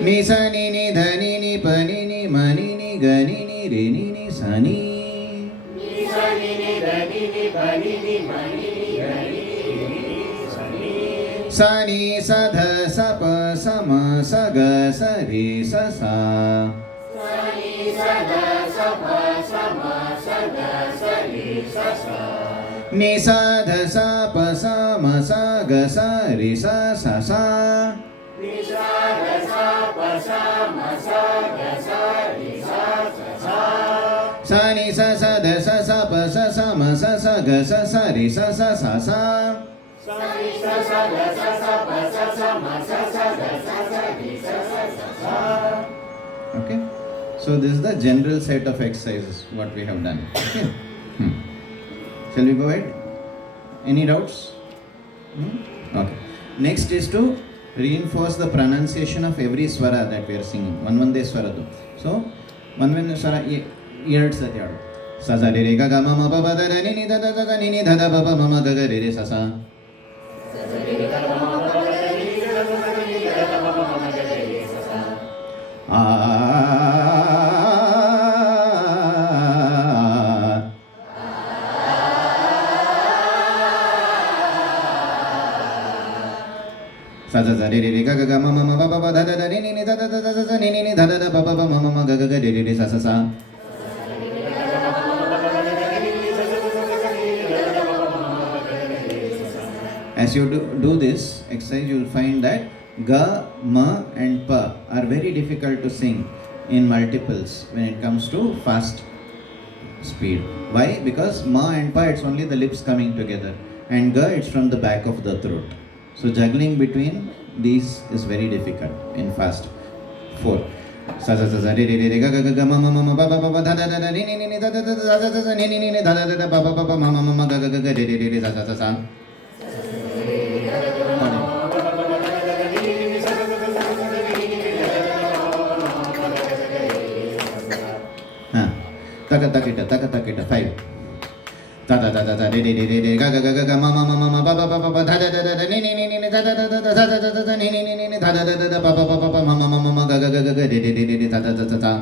Ni sa ni ni dha ni ni pa ni ni ma ni ni ga ni ni re ni ni sa ni. Sa ni sa dha sa pa sa ma sa ga sa re sa sa. Ni sa dha sa pa sa ma sa ga sa re sa sa sa. Sa ni sa sa dha sa sa pa sa sa ma sa sa ga sa sa re sa sa sa sa. Okay, so this is the general set of exercises what we have done. Okay. Shall we go ahead? Any doubts? Okay. Next is to reinforce the pronunciation of every swara that we are singing. One swara. So one swara ಎರಡು ಸತಿ ಹಾಡು. ಸ ಸ ರೆ ರೆ ಗ ಗ ಮ ಮ ಪ ಪ ದ ದ ನಿ ನಿ ದ ದ ದ ದ ನಿ ನಿ ಧ ದ ಪ ಪ ಮ ಮ ಗ ಗ ರೆ ರೆ ಸ ಸ. ಆ ಸ ಸ ಸ ರೆ ರೆ ರೆ ಗ ಗ ಗ ಮ ಮ ಮ ಪ ಪ ಪ ದ ದ ದ ನಿ ನಿ ನಿ the the the the the ನಿ ನಿ ನಿ ಧ ದ ದ ಪ ಪ ಪ ಮ ಮ ಮ ಗ ಗ ಗ ರೆ ರೆ ರೆ ಸ ಸ ಸ. As you do this exercise, you will find that ga, ma and pa are very difficult to sing in multiples when it comes to fast speed. Why? Because ma and pa, it's only the lips coming together, and ga, it's from the back of the throat. So juggling between these is very difficult in fast. 4. Sa sa sa sa re re re re ga ga ga ga ma ma ma ma pa pa pa pa dha dha dha dha ni ni ni ni dha dha dha dha sa sa sa ni ni ni ni dha dha dha dha pa pa pa pa ma ma ma ma ga ga ga ga re re re re sa sa sa sa. Taka takita 5. Ta ta ta ta ta re re re re ga ga ga ga ga ma ma ma ma ma pa pa pa pa pa dha dha dha dha ni ni ni ni dha dha dha dha dha dha dha dha dha ni ni ni ni dha dha dha dha pa pa pa pa pa ma ma ma ma ma ga ga ga ga ga re re re re re ta ta ta ta ta.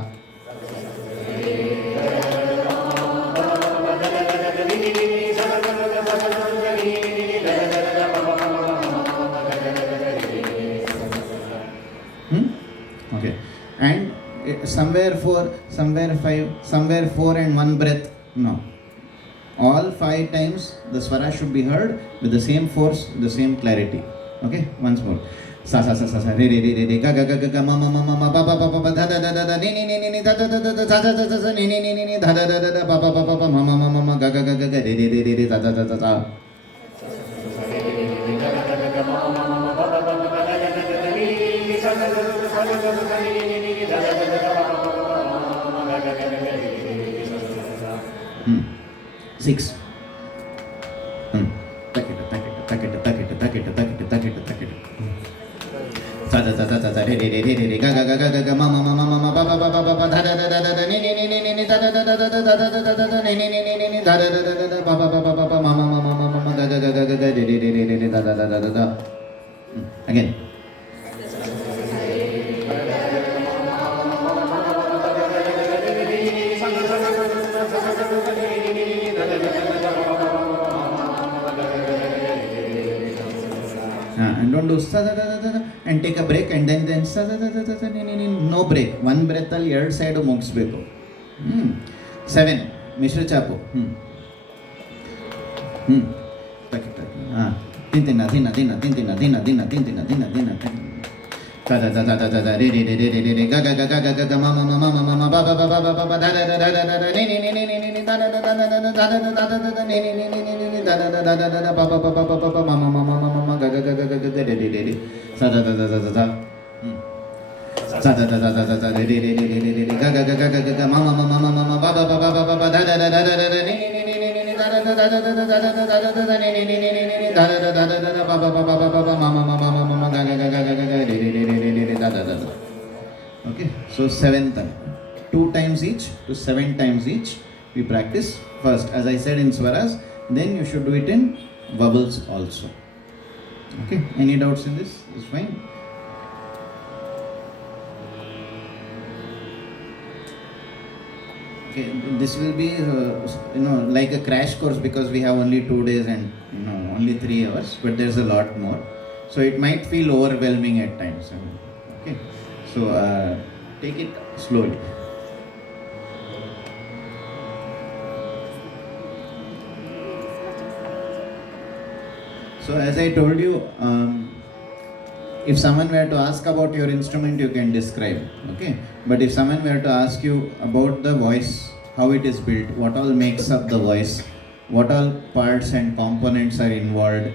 somewhere 4, somewhere 5, somewhere 4 and one breath. No. All 5 times the swara should be heard with the same force, the same clarity. Okay, once more. Sa sa sa sa sa re re re re re ga ga ga ga ma ma ma ma ma ba ba ba ba da da da da da ni ni ni ni ni da da da da da sa sa sa sa ni ni ni ni ni da da da da da ba ba ba ba ma ma ma ma ma ga ga ga ga re re re re re da da da da da. Six. Sa da da da da re re re re re ga ga ga ga ga ma ma ma ma ma ma ba ba ba ba ba da da da da da da ni ni ni ni ni ni da da da da da da da da da da da ni ni ni ni ni ni da da da da da da ba ba ba ba ba ba ma ma ma ma ma ma ma ga ga ga ga ga re re re re re da da da da da da. Again. And don't do sa da da da da and take a break and then sa da da da da no break. One breath ಅಲ್ಲಿ ಎರಡು side ಮುಗಿಸ್ಬೇಕು. 7 ಮಿಶ್ರ ಚಾಪು. ಟಕಿ ಟಕಿ ತಿಂತಿನ ದಿನ ದಿನ ತಿಂತಿನ ದಿನ ದಿನ ತಿಂತಿನ ದಿನ ದಿನ sa da da da da da re re re re re re ga ga ga ga ga ga ma ma ma ma ma ma ba ba ba ba ba ba da da da da da da ni ni ni ni ni ni da da da da da da da da da da da da ni ni ni ni ni ni da da da da da da ba ba ba ba ba ba ma ma ma ma ma ma ga ga ga ga ga ga re re re re sa da da da da da da sa da da da da da re re re re re re ga ga ga ga ga ga ma ma ma ma ma ma ba ba ba ba ba ba da da da da da da ni ni ni ni ni da da da da da da da da da da da ni ni ni ni ni ni da da da da da da ba ba ba ba ba ba ma ma ma ma ma ma ga ga ga ga ga re re re re re da da da da. Okay, so 7th time, 2 times each to 7 times each we practice first, as I said, in swaras. Then you should do it in vowels also. Okay, any doubts in this? Is fine. Okay, this will be like a crash course, because we have only 2 days and only 3 hours, but there's a lot more, so it might feel overwhelming at times. Okay, so take it slowly. So as I told you, if someone were to ask about your instrument, you can describe, okay? But if someone were to ask you about the voice, how it is built, what all makes up the voice, what all parts and components are involved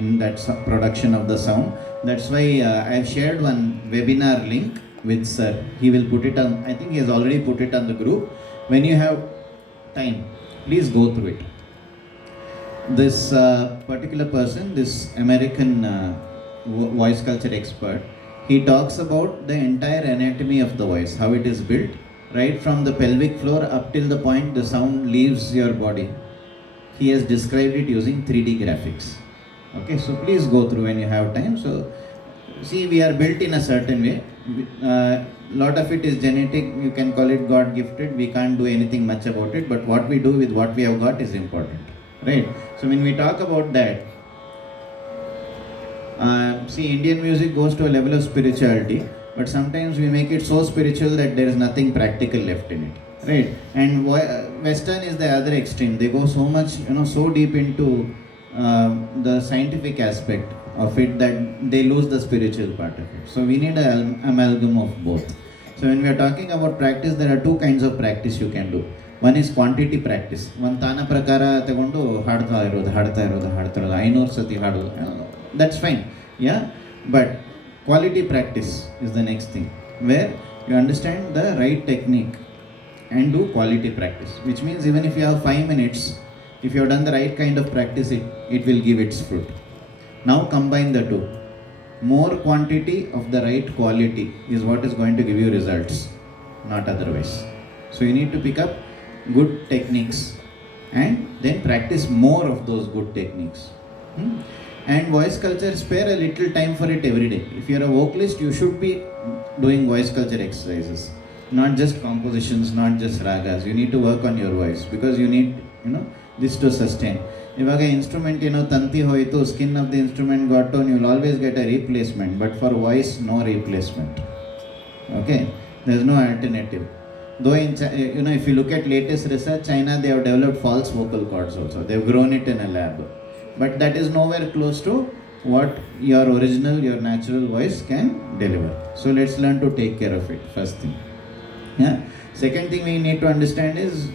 in that production of the sound, that's why I've shared one webinar link with sir. He will put it on, I think he has already put it on the group. When you have time, please go through it. This particular person, this American voice culture expert, he talks about the entire anatomy of the voice, how it is built, right from the pelvic floor up till the point the sound leaves your body. He has described it using 3D graphics. Okay, so please go through when you have time. So see, we are built in a certain way. Lot of it is genetic, you can call it God gifted, we can't do anything much about it, but what we do with what we have got is important, right? So when we talk about that, see, Indian music goes to a level of spirituality, but sometimes we make it so spiritual that there is nothing practical left in it, right? And Western is the other extreme. They go so much, so deep into the scientific aspect of it that they lose the spiritual part of it. So we need an amalgam of both. So when we are talking about practice, there are 2 kinds of practice you can do. One is quantity practice. One tana prakara ತಗೊಂಡು ಹಾಡ್ತಾ ಇರೋದು 500 ಸತಿ ಹಾಡೋದು, that's fine, yeah. But quality practice is the next thing, where you understand the right technique and do quality practice, which means even if you have 5 minutes, if you have done the right kind of practice, it will give its fruit. Now combine the 2. More quantity of the right quality is what is going to give you results, not otherwise. So you need to pick up good techniques and then practice more of those good techniques. And voice culture, spare a little time for it every day. If you are a vocalist, you should be doing voice culture exercises, not just compositions, not just ragas. You need to work on your voice, because you need this to sustain. ಇವಾಗ instrument ತಂತಿ ಹೋಯಿತು, skin of the instrument got, you will always get a replacement, but for voice no replacement. Okay, There's no alternative. Though if you look at latest research, China, they have developed false vocal cords also. They've grown it in a lab. But that is nowhere close to what your original, your natural voice can deliver. So let's learn to take care of it, first thing. Yeah. Second thing we need to understand is,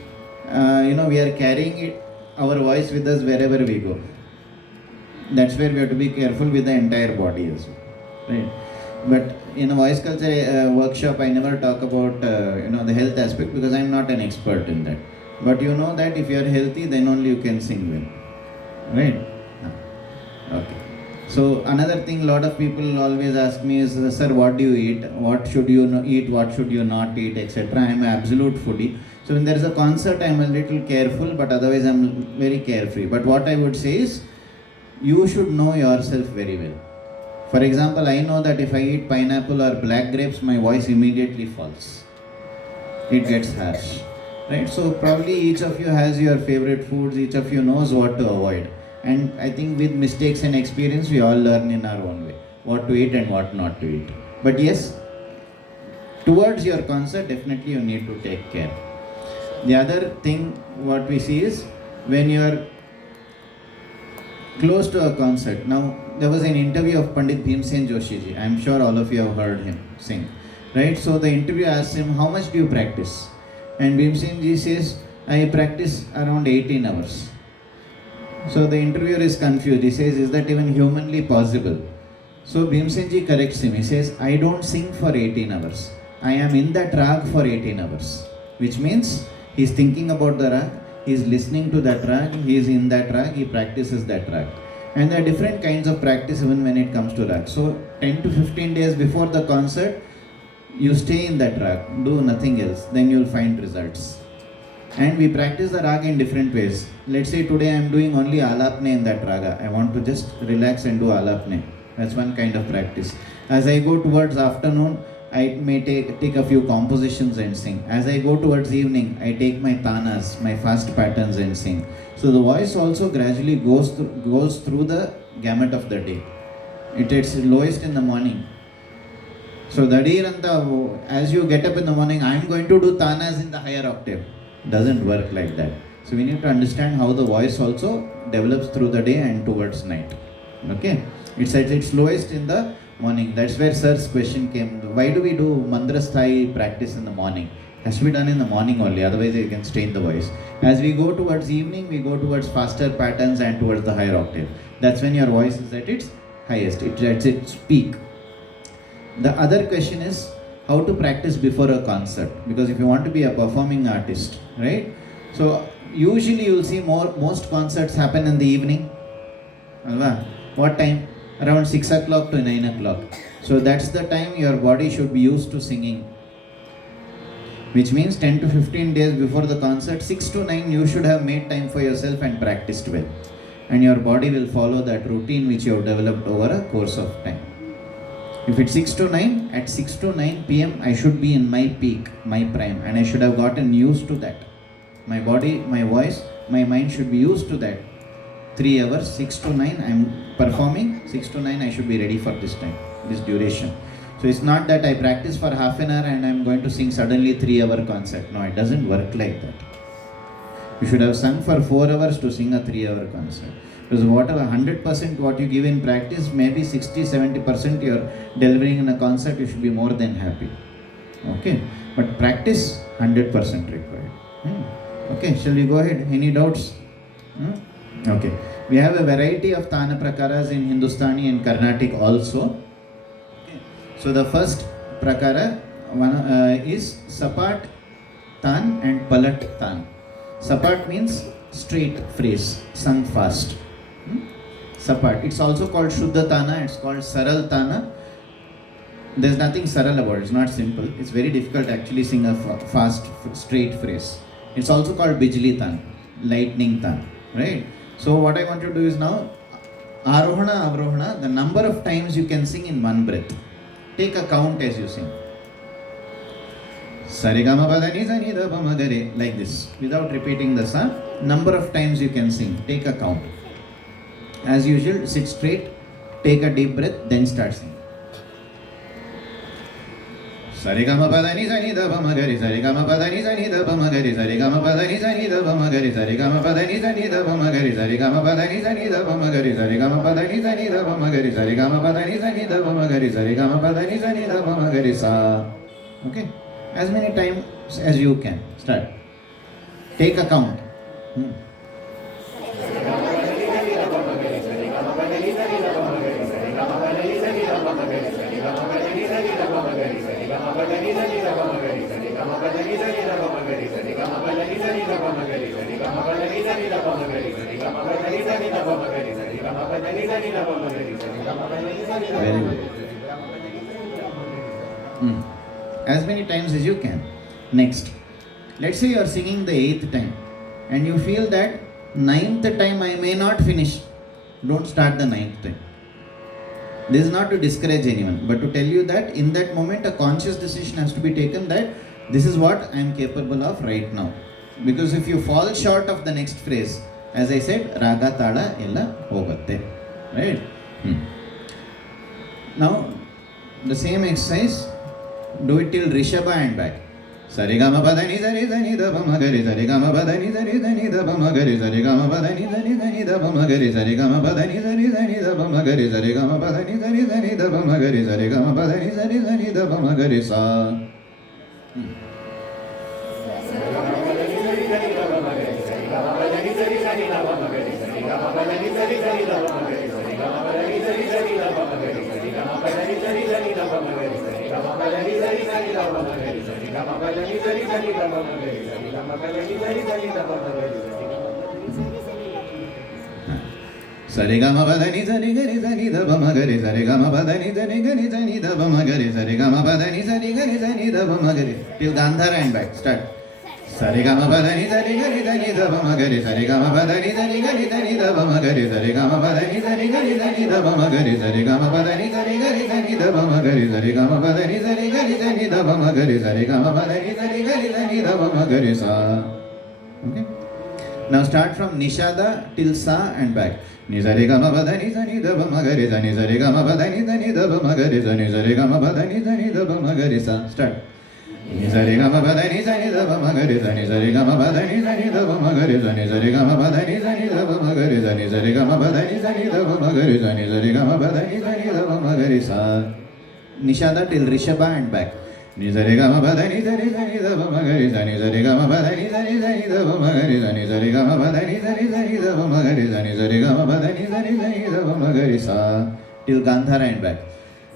we are carrying our voice with us wherever we go. That's where we have to be careful with the entire body as well, right? But in a voice culture workshop, I never talk about the health aspect because I'm not an expert in that. But you know that if you are healthy, then only you can sing well, right? Okay. So another thing, lot of people always ask me is, sir, what do you eat? What should you eat? What should you not eat, etc. I am an absolute foodie. So when there is a concert, I am a little careful, but otherwise I am very carefree. But what I would say is, you should know yourself very well. For example, I know that if I eat pineapple or black grapes, my voice immediately falls. It gets harsh, right? So probably each of you has your favorite foods. Each of you knows what to avoid. And I think with mistakes and experience, we all learn in our own way what to eat and what not to eat. But yes, towards your concert, definitely you need to take care. The other thing what we see is, when you are close to a concert. Now, there was an interview of Pandit Bhimsen Joshi ji. I am sure all of you have heard him sing, right? So the interviewer asked him, how much do you practice? And Bhimsen ji says, I practice around 18 hours. So the interviewer is confused. He says, is that even humanly possible? So Bhimsen ji corrects him. He says, I don't sing for 18 hours. I am in that rag for 18 hours. Which means he is thinking about the rag, he is listening to that rag, he is in that rag, he practices that rag. And there are different kinds of practice even when it comes to rag. So 10 to 15 days before the concert, you stay in that rag, do nothing else, then you will find results. And we practice the raga in different ways. Let's say today I am doing only alapne in that raga. I want to just relax and do alapne. That's one kind of practice. As I go towards afternoon, I may take a few compositions and sing. As I go towards evening, I take my tanas, my fast patterns and sing. So the voice also gradually goes through the gamut of the day. It is lowest in the morning. So as you get up in the morning, I am going to do tanas in the higher octave. Doesn't work like that. So we need to understand how the voice also develops through the day and towards night. Okay? It's at its lowest in the morning. That's where sir's question came. Why do we do mandrasthai practice in the morning? Has to be done in the morning only, otherwise you can strain the voice. As we go towards evening, we go towards faster patterns and towards the higher octave. That's when your voice is at its highest, it's at its peak. The other question is how to practice before a concert, because if you want to be a performing artist, right? So usually you will see most concerts happen in the evening. Alva? What time? Around 6 o'clock to 9 o'clock. So that's the time your body should be used to singing. Which means 10 to 15 days before the concert, 6 to 9 you should have made time for yourself and practiced well. And your body will follow that routine which you have developed over a course of time. If it's 6 to 9, at 6 to 9 p.m. I should be in my peak, my prime, and I should have gotten used to that. My body, my voice, my mind should be used to that. 3 hours, 6 to 9, I'm performing, 6 to 9 I should be ready for this time, this duration. So it's not that I practice for half an hour and I'm going to sing suddenly 3-hour concert. No, it doesn't work like that. You should have sung for 4 hours to sing a 3-hour concert. Because whatever 100% what you give in practice, maybe 60-70% you're delivering in a concert, you should be more than happy. Okay, but practice 100% required. Okay, shall we go ahead? Any doubts? Okay, we have a variety of tana prakaras in Hindustani and Carnatic also. Okay. So the first prakara is sapat tan and palat tan. Sapat means straight phrase, sung fast. Sapat. It's also called Shuddha Tana, it's called Saral Tana. There's nothing saral about it, it's not simple. It's very difficult to actually sing a fast, straight phrase. It's also called Bijli Tana, lightning Tana, right? So what I want to do is now, Arohana, Avrohana, the number of times you can sing in one breath. Take a count as you sing. Sarigama padani sani da pamadare, like this, without repeating the sa. Number of times you can sing. Take a count. As usual, sit straight, take a deep breath, then start singing. Sarigama padani sani da ba magari sarigama padani sani da ba magari sarigama padani sani da ba magari sarigama padani sani da ba magari sarigama padani sani da ba magari sarigama padani sani da ba magari sarigama padani sani da ba magari sarigama padani sani da ba magari sa. Okay, as many times as you can. Start. Take account. Very good. As many times as you can. Next, let's say you are singing the 8th time and you feel that 9th time I may not finish. Don't start the 9th time. This is not to discourage anyone, but to tell you that in that moment a conscious decision has to be taken that this is what I am capable of right now. Because if you fall short of the next phrase, as I said, raga tala ella hogatte. Right? Now, the same exercise, do it till Rishabha and back. Sarigama padani sari sani da ba magari sarigama padani sari sani da ba magari sarigama padani sari sani da ba magari sarigama padani sari sani da ba magari sarigama padani sari sani da ba magari sarigama padani sari sani da ba magari sa. Sarigama padani sari gari sani da ba magari sarigama padani sari gari sani da ba magari sarigama padani sari gari sani da ba magari till Gandhara and back. Start. Sarigama padani sari gari sani da ba magari sarigama padani sari gari sani da ba magari sarigama padani sari gari sani da ba magari sarigama padani sari gari sani da ba magari sarigama padani sari gari sani da ba magari sarigama padani sari gari sani da ba magari sa. Okay. Now start from Nishada till Sa and back. Nisarigama padani sani da ba magari sa nisarigama padani sani da ba magari sa nisarigama padani sani da ba magari sa. Start. Nisarigama padani sani da ba magari sa nisarigama padani sani da ba magari sa nisarigama padani sani da ba magari sa nisarigama padani sani da ba magari sa nisarigama padani sani da ba magari sa. Nishada till Rishabha and back. Nisarigama padani sani sani da ba magari sa nisarigama padani sani sani da ba magari sa nisarigama padani sani sani da ba magari sa nisarigama padani sani sani da ba magari sa till Gandhara and back.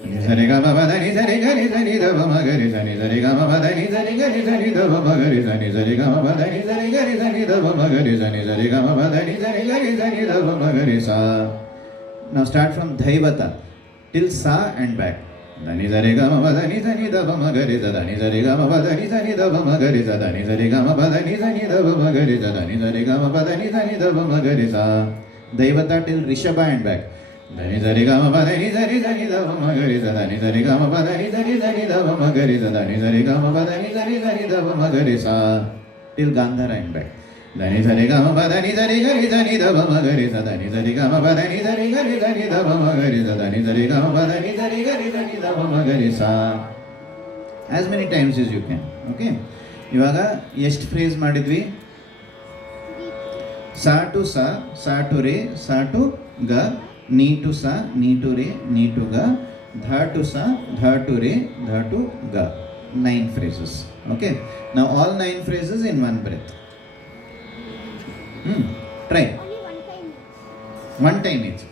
Nisarigama padani sani gari sani da ba magari sa nisarigama padani sani gari sani da ba magari sa nisarigama padani sani gari sani da ba magari sa nisarigama padani sani gari sani da ba magari sa. Now start from Dhaivata till Sa and back. Dani sarigama padani sani da ba magari sa dani sarigama padani sani da ba magari sa dani sarigama padani sani da ba magari sa dani sarigama padani sani da ba magari sa. Dhaivata till Rishabha and back. Dani sarigama padani sani sani da ba magari sa dani sarigama padani sani sani da ba magari sa dani sarigama padani sani sani da ba magari sa till Gandhara and back. Dani sarigama padani sani gari sani da ba magari sa dani sarigama padani sani gari sani da ba magari sa dani sarigama padani sani gari sani da ba magari sa. As many times as you can. Okay. ಇವಾಗ ಎಷ್ಟು phrase ಮಾಡಿದ್ವಿ? ಸಾ to saw, saw to ರೇ, ಸಾ to ಗ, ನೀ to ಸಾ, ನೀ to ರೇ, ನೀ to ಗ, ಧ ಟು ಸಾ, ಧ ಟು ರೇ, ಧ ಟು ಗ. 9 phrases. Okay. Now all 9 phrases in one breath. Try. Only one time. One time each.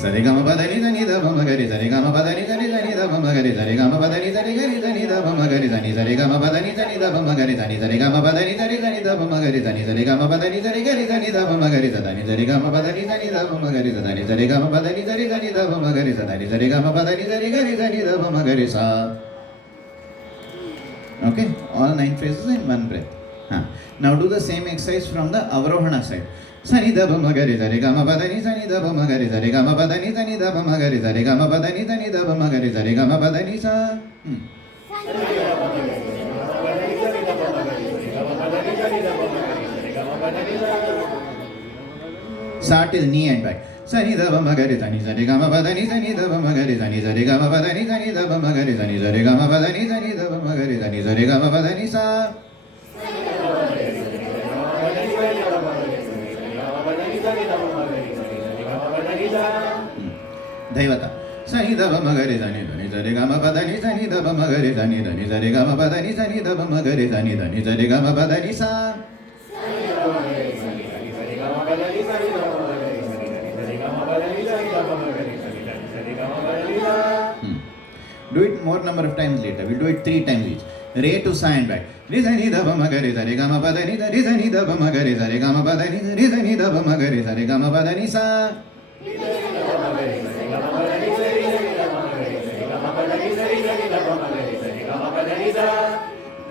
Sarigama padani sani da ba magari sarigama padani sani sani da ba magari sarigama padani sani gari sani da ba magari sani sarigama padani sani da ba magari sani sarigama padani sani sani da ba magari sani sarigama padani sani gari sani da ba magari sani sarigama padani sani da ba magari sani sarigama padani sani sani da ba magari sani sarigama padani sani gari sani da ba magari sa. Okay, all 9 phrases in one breath. Now do the same exercise from the Avrohana side. Sani da ba magari sarigama padani sani da ba magari sarigama padani sani da ba magari sarigama padani sani da ba magari sarigama padani sa. Sa till knee and back. Sani da ba magari sani sari ga ma pa da ni sani da ba magari sani sari ga ma pa da ni sani da ba magari sani sari ga ma pa da ni sani da ba magari sani sari ga ma pa da ni sa. Daivata. Sani da ba magari sani da ni sari ga ma pa da ni sani da ba magari sani da ni sari ga ma pa da ni sani da ba magari sani da ni sari ga ma pa da ni sa. Do it more number of times later. We'll do it 3 times each. Re to sa and back. Re sa ni da ba ma ga re sa re ga ma pa da ni da re sa ni da ba ma ga re sa re ga ma pa da ni da re sa ni da ba ma ga re sa re ga ma pa da ni sa.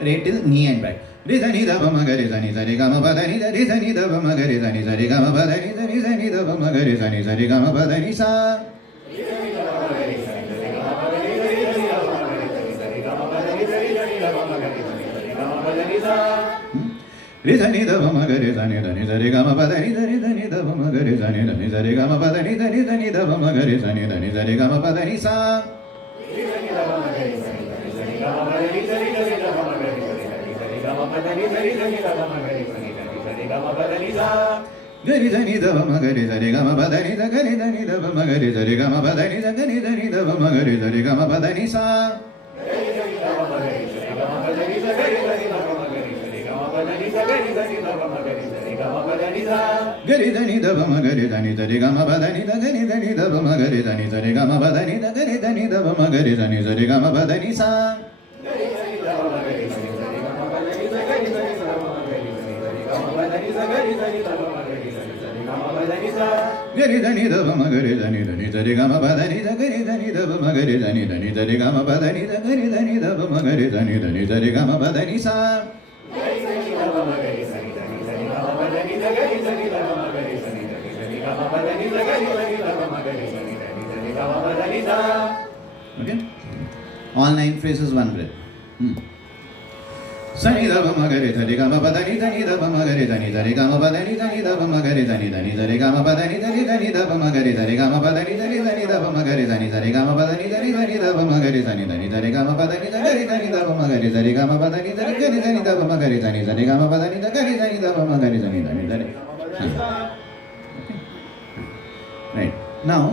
Re till ni and back. Re sa ni da ba ma ga re sa ni sa re ga ma pa da ni da re sa ni da ba ma ga re sa ni sa re ga ma pa da ni da re sa ni da ba ma ga re sa ni sa re ga ma pa da ni sa. Re sa ni da ba ma ga re sa ni da ni sa re ga ma pa da ni da re sa ni da ba ma ga re sa ni da ni sa re ga ma pa da ni da re sa ni da ba ma ga re sa ni da ni sa re ga ma pa da ni sa. Ga re sa ni da ba ma ga re sa re ga ma pa da ni da ga re sa ni da ba ma ga re sa re ga ma pa da ni da ga re sa ni da ba ma ga re sa re ga ma pa da ni sa. Gari da ni da ba ma gari da ni da re ga ma pa da ni da gari da ni da ba ma gari da ni da re ga ma pa da ni da gari da ni da ba ma gari da ni da re ga ma pa da ni sa. Gari da ni da ba ma gari da ni da ni da re ga ma pa da ni da gari da ni da ba ma gari da ni da ni da re ga ma pa da ni da gari da ni da ba ma gari da ni da ni da re ga ma pa da ni sa. Okay? All 9 phrases, 1 breath. Sani da ba ma ga re sa re ga ma pa da ni da ni da ba ma ga re da ni da re ga ma pa da ni da ni da ba ma ga re da ni da ni da re ga ma pa da ni da ni da ni da ba ma ga re da re ga ma pa da ni da ni da ni da ba ma ga re da ni da re ga ma pa da ni da ni da ni da ba ma ga re da ni da ni da re ga ma pa da ni da ga re da ni da ba ma ga re da re ga ma pa da ni da ni da ni da ni da ba ma ga re da ni da re ga ma pa da ni da ga re da ni da ba ma ga re da ni da ni da re. Right. Now,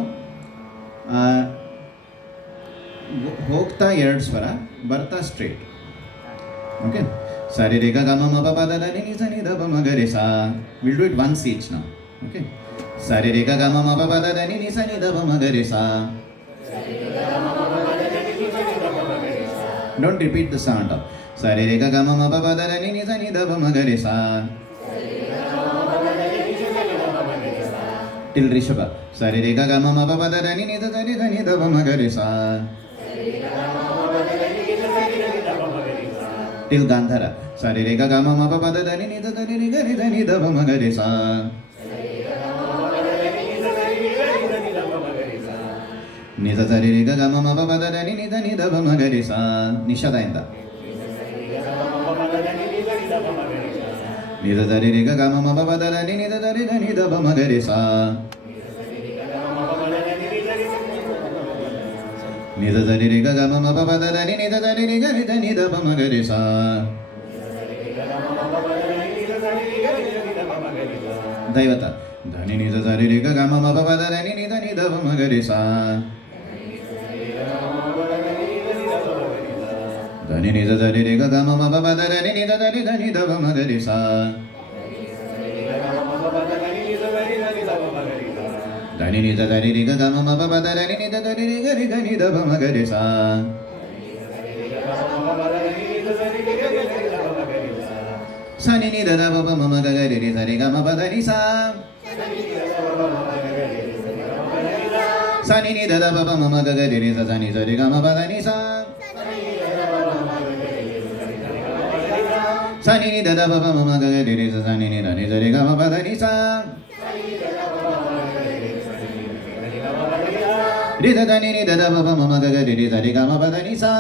ಹೋಗ್ತಾ 2 ಸ್ವರ ಬರ್ತಾ straight. Okay. Sari re ga ga ma ma pa pa da da ni ni sa ni da ba ma ga re sa. We'll do it once each now. Okay. Sari re ga ga ma ma pa pa da da ni ni sa ni da ba ma ga re sa. Don't repeat the sound of. Sari re ga ga ma ma pa pa da da ni ni sa ni da ba ma ga re sa. Till Rishabha. Sari re ga ga ma ma pa pa da da ni ni da ni da ni da ba ma ga re sa. Till Gandhara. Sari re ga ga ma ma pa pa da da ni ni da ni ni ga ni da ni da ba ma ga re sa. Ni da sari re ga ga ma ma pa pa da da ni ni da ni da ba ma ga re sa. ನಿಷಾದದಿಂದ. ni da sari re ga ga ma ma pa pa da da ni ni da ni da ba ma ga re sa. ni da sari re ga ga ma ma pa pa da da ni ni da ni ga ni da ni da ba ma ga re sa. ದೈವತ ಧನಿ ನಿ the ಸರಿ ರಿ ಗ ಗ ಮ ಮ ಪ ಪ the ನಿ ನಿ ದ ನಿ ದ ಪ ಮ ಗ ರಿ ಸಾ. ಧನಿ ನಿ ದ ಸರಿ ರಿ ಗ ಗ ಮ ಮ ಪ ಪ ದ ನಿ ನಿ ದ ನಿ ದ ಪ ಮ ಗ ರಿ ಸಾ. ಧನಿ ನಿ ದ ಸರಿ ರಿ ಗ ಗ ಮ ಮ ಪ ಪ ದ ನಿ ನಿ ದ ನಿ ಗ ರಿ ದ ನಿ ದ ಪ ಮ ಗ ರಿ ಸಾ. sa ni ni da da ba ba ma ma ga ga re re sa re ga ma pa da ni sa. sa ni ni da da ba ba ma ma ga ga re re sa ni sa re ga ma pa da ni sa. sa ni ni da da ba ba ma ma ga ga re re sa ni ni da ni sa re ga ma pa da ni sa. re da da ni ni da da ba ba ma ma ga ga re re sa re ga ma pa da ni sa.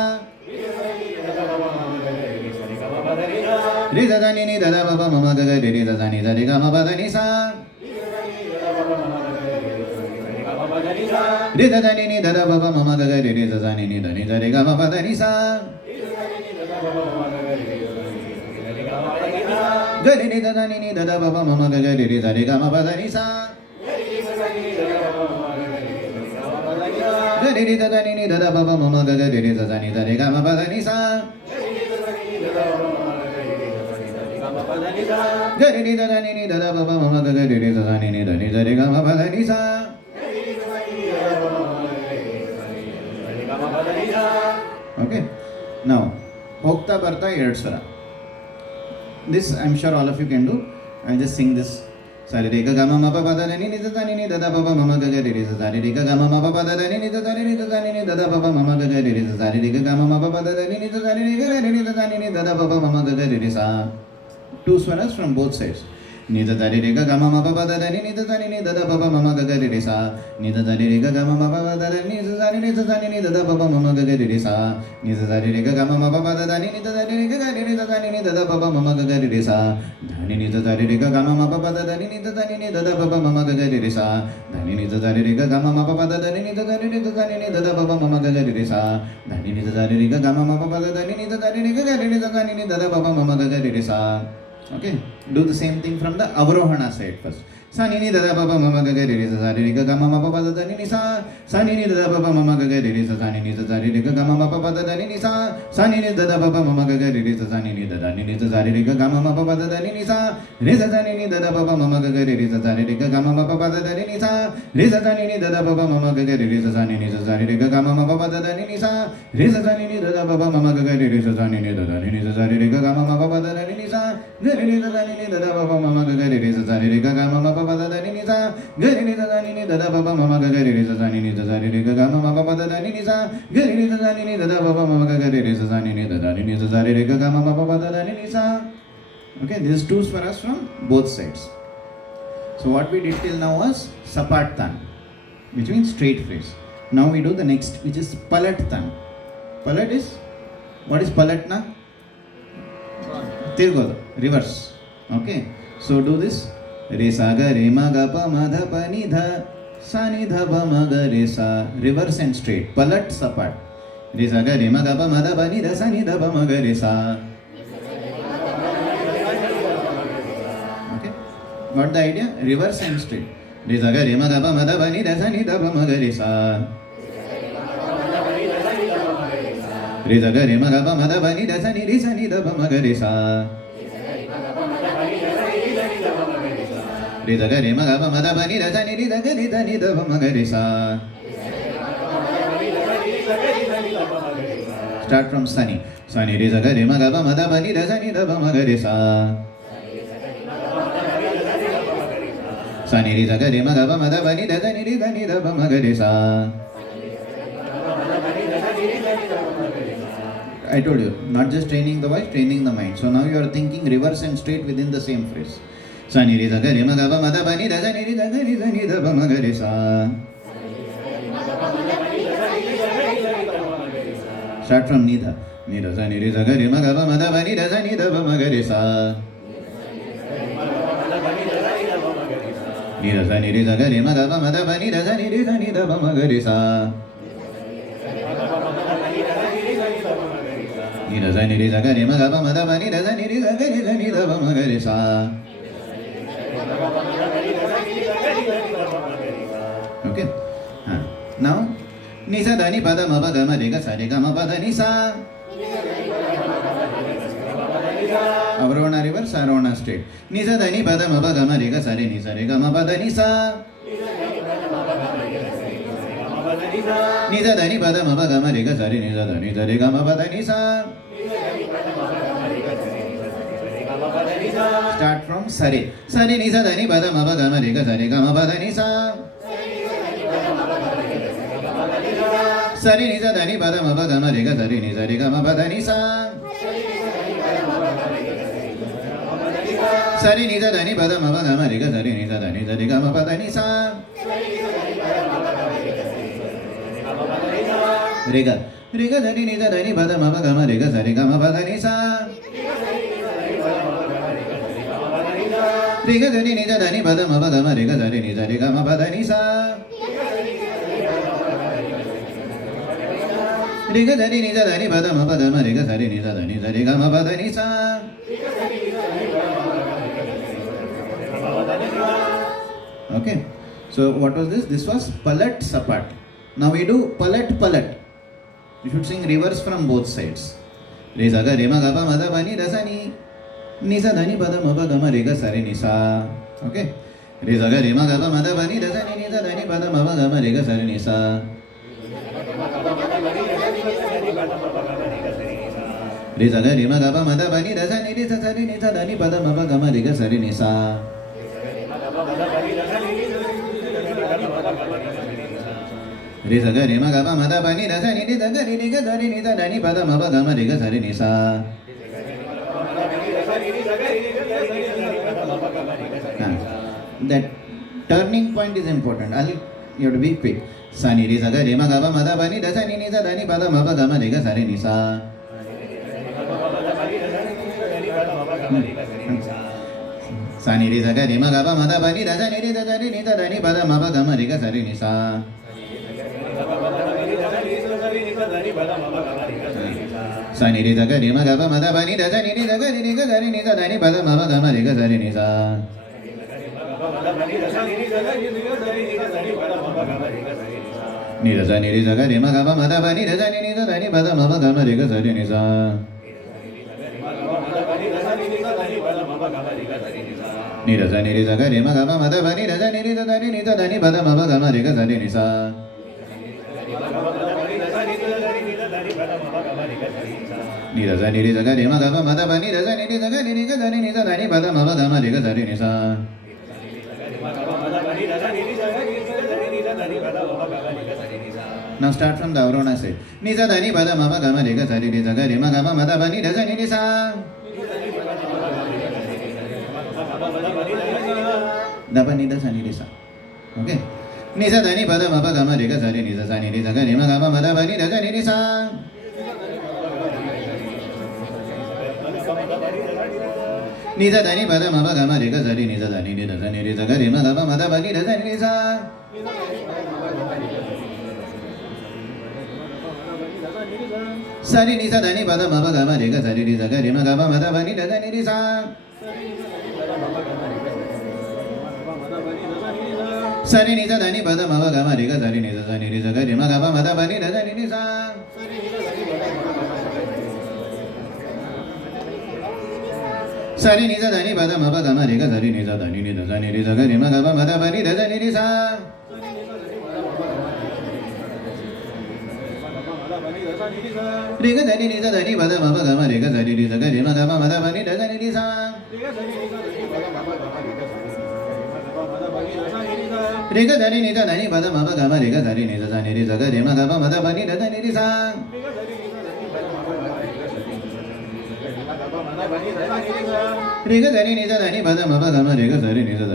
re da da ni ni da da ba ba ma ma ga ga re re sa ni da re ga ma pa da ni sa. Re da da ni ni da da ba ba ma ma ga ga re re za za ni ni da ni da re ga ma pa da ni sa. Ga re ni da da ni ni da da ba ba ma ma ga ga re re za re ga ma pa da ni sa. Ga re ni da da ni ni da da ba ba ma ma ga ga re re za za ni da re ga ma pa da ni sa. Ga re ni da da ni ni da da ba ba ma ma ga ga re re za za ni ni da ni da re ga ma pa da ni sa. Okay. Now, ಹೋಗ್ತಾ ಬರ್ತಾ ಎರಡು ಸ್ವರ. This I'm sure all of you can do. I'll just sing this. Sari re ga ga ma ma pa pa da ni ni da da ni ni da da pa pa ma ma ga ga re re sa. Sari re ga ga ma ma pa pa da ni ni da da ni ni da da ni ni da da pa pa ma ma ga ga re re sa. Sari re ga ga ma ma pa pa da ni ni da da ni ni ga ga re ni da da ni ni da da pa pa ma ma ga ga re re sa. Two swaras from both sides. Ni da da re ga ga ma ma pa pa da ni ni da da ni ni da da pa pa ma ma ga ga re re sa. Ni da da re ga ga ma ma pa pa da ni ni da da ni ni da da ni ni da da pa pa ma ma ga ga re re sa. Ni da da re ga ga ma ma pa pa da ni ni da da ni ni ga ga re ni da da ni ni da da pa pa ma ma ga ga re re sa. Ni ni da da re ga ga ma ma pa pa da ni ni da da ni ni da da pa pa ma ma ga ga re re sa. Ni ni da da re ga ga ma ma pa pa da ni ni da da ni ni da da ni ni da da pa pa ma ma ga ga re re sa. Ni ni da da re ga ga ma ma pa pa da ni ni da da ni ni ga ga re ni da da ni ni da da pa pa ma ma ga ga re re sa. Okay, do the same thing from the Avrohana side first. Sa ni ni da da pa pa ma ma ga ga re re sa. Sa re ga ga ma ma pa pa da ni ni sa. Sa ni ni da da pa pa ma ma ga ga re re sa. Sa ni ni da da re ga ga ma ma pa pa da ni ni sa. Sa ni ni da da pa pa ma ma ga ga re re sa. Sa ni ni da da ni ni da da re ga ga ma ma pa pa da ni ni sa. Re sa ni ni da da pa pa ma ma ga ga re re sa. Sa re ga ga ma ma pa pa da ni ni sa. Re sa ni ni da da pa pa ma ma ga ga re re sa. Sa ni ni da da re ga ga ma ma pa pa da ni ni sa. Re sa ni ni da da pa pa ma ma ga ga re re sa. Sa ni ni da da ni ni da da re ga ga ma ma pa pa da ni ni sa. Re ni da da ni ni da da pa pa ma ma ga ga re re sa. Sa re ga ga ma ma pa pa da ni ni sa. Ga ni da da ni ni da da pa pa ma ma ga ga re re sa. Sa ni ni da da re ga ga ma ma pa pa da ni ni sa. Ga ni da da ni ni da da pa pa ma ma ga ga re re sa. Sa ni ni da da ni ni da da re ga ga ma ma pa pa da ni ni sa. Okay, these two swaras from both sides. So what we did till now was sapat tan, which means straight phrase. Now we do the next, which is palat tan. Palat is, what is palat na? Tirgodu, reverse. Okay, so do this. Re sa ga re ma ga pa ma dha pa ni dha sa ni dha pa ma ga re sa. Reverse and straight. Palat sapat. Re sa ga re ma ga pa ma dha pa ni dha sa ni dha pa ma ga re sa. Okay, got the idea? Reverse and straight. Re sa ga re ma ga pa ma dha pa ni dha sa ni dha pa ma ga re sa. Re sa ga re ma ga pa ma dha pa ni dha sa ni dha pa ma ga re sa. Re sa ga re ma ga pa ma dha pa ni dha sa ni dha ga ni dha pa ma ga re sa. Start from Sani. Sani re sa ga re ma ga pa ma dha pa ni dha sa ni dha pa ma ga re sa. Sani re sa ga re ma ga pa ma dha pa ni dha sa ni dha pa ma ga re sa. I told you, not just training the voice, training the mind. So now you are thinking reverse and straight within the same phrase. Sa ni re sa ga re ma ga pa ma dha pa ni dha sa ni dha pa ma ga re sa. Start from ni dha. Ni dha sa ni re sa ga re ma ga pa ma dha pa ni dha sa ni dha pa ma ga re sa. Ni dha sa ni re sa ga re ma ga pa ma dha pa ni dha sa ni dha pa ma ga re sa. Ni dha sa ni re sa ga re ma ga pa ma dha pa ni dha sa ni dha pa ma ga re sa. Okay. Now, ni sa da ni pa da ma pa ga ma re ga sa re ga ma pa da ni sa. Avarona reverse, Arona straight. Ni sa da ni pa da ma pa ga ma re ga sa re ga ma pa da ni sa. Ni sa da ni pa da ma pa ga ma re ga sa re ga ma pa da ni sa. Start from sare. Sare ni sa da ni pa da ma pa ga ma re ga ma pa da ni sa. Sare ni sa da ni pa da ma pa ga ma re ga ma pa da ni sa. Sare ni sa da ni pa da ma pa ga ma re ga ma pa da ni sa. Re ga da ni sa da ni pa da ma pa ga ma re ga ma pa da ni sa. Re ga da ni sa da ni pa da ma pa ga ma re ga ma pa da ni sa. Re ga dhani ni sa dhani pa da ma pa da ma re ga sa re ni sa dhani sa re ga ma pa da ni sa. Okay. So what was this? This was palat sapat. Now we do palat palat. You should sing reverse from both sides. Re sa ga re ma ga pa ma da pa ni da sa ni. Ni sa dhani pa da ma pa ga ma re ga sa re ni sa. Okay. Re sa ga re ma ga pa ma da pa ni da sa ni sa dhani pa da ma pa ga ma re ga sa re ni sa. Re sa ga re ma ga pa ma da pa ni da sa ni sa re ni sa dhani pa da ma pa ga ma re ga sa re ni sa. Re sa ga re ma ga pa ma da pa ni da sa ni sa ga ni ga sa ni sa dhani pa da ma pa ga ma re ga sa re ni sa. That turning point is important. You have to be quick. Sa ni re sa ga re ma ga pa ma da pa ni da sa ni sa dhani pa da ma pa ga ma re ga sa re ni sa. Sa ni re sa ga re ma ga pa ma da pa ni da sa ni sa dhani pa da ma pa ga ma re ga sa re ni sa. Sa ni re sa ga re ma ga pa ma da pa ni da sa ni sa ga ni ga sa ni sa dhani pa da ma pa ga ma re ga sa re ni sa. Ni da sa ni re sa ga re ma ga pa ma da pa ni da sa ni sa dhani pa da ma pa ga ma re ga sa re ni sa. Ni da sa ni re sa ga re ma ga pa ma da pa ni da sa ni sa dhani pa da ma pa ga ma re ga sa re ni sa. Ni da sa ni re sa ga re ma ga pa ma da pa ni da sa ni sa ga ni ga sa ni sa dhani pa da ma pa ga ma re ga sa re ni sa. Now start from the Avrona side. Ni sa dhani pa da ma pa ga ma re ga sa re ni sa ga re ma ga pa ma da pa ni da sa ni sa. Da pa ni da sa ni sa. Okay. Ni sa dhani pa da ma pa ga ma re ga sa re ni sa ni sa ga re ma ga pa ma da pa ni da sa ni sa. Ni sa dhani pa da ma pa ga ma re ga sa re ni sa ni da sa ni sa ga re ma ga pa ma da pa ni da sa ni sa. Sa ni sa dhani pa da ma pa ga ma re ga sa re ni sa ga re ma ga pa ma da pa ni da sa ni sa. Sa ni sa dhani pa da ma pa ga ma re ga sa re ni sa ga re ma ga pa ma da pa ni da sa ni sa. Sa ni sa dhani pa da ma pa ga ma re ga sa re ni sa ni da sa ni sa ga re ma ga pa ma da pa ni da sa ni sa. Re ga sa ni sa dhani pa da ma pa ga ma re ga sa re ni sa ga re ma ga pa ma da pa ni da sa ni sa. Re ga sa ni sa dhani pa da ma pa ga ma re ga sa re ni sa ga re ma ga pa ma da pa ni da sa ni sa. Re ga sa ni sa dhani pa da ma pa ga ma re ga sa re ni sa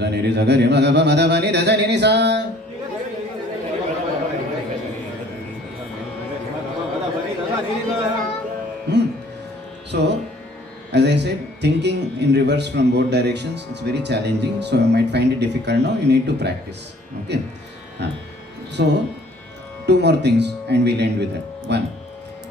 ni sa ga re ma ga pa ma da pa ni da sa ni sa. So, as I said, thinking in reverse from both directions, it's very challenging. So, you might find it difficult now. You need to practice. Okay. So, two more things, and we'll end with that. One,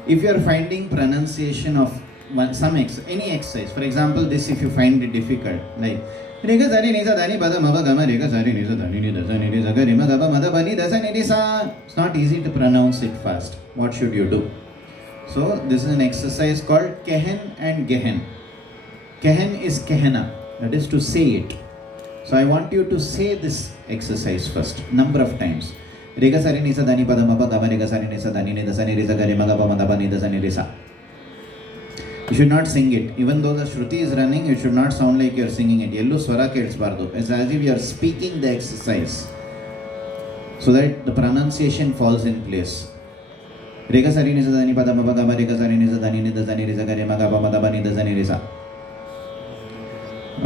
if you are finding pronunciation of any exercise, for example, this, if you find it difficult, like Rega Sari Nisa Dani Pada Maba Gama Rega Sari Nisa Dani Nisa Nisa Garima Gaba Madabani Dasani Nisa. It's not easy to pronounce it fast. What should you do? So this is an exercise called Kehen and Gehen. Kehen is Kehena, that is to say it. So I want you to say this exercise first, number of times. Rega Sari Nisa Dani Pada Maba Gama Rega Sari Nisa Dani Nisa Nisa Garima Gaba Madabani Dasani Nisa. You should not sing it. Even though the Shruti is running, you should not sound like you are singing it. Yellow swara kelsbardu. It's as if you are speaking the exercise, so that the pronunciation falls in place. Rega sari nisa dani pada maba gama rega sari nisa dani nida dani risa gare maga pa mada bani dani risa.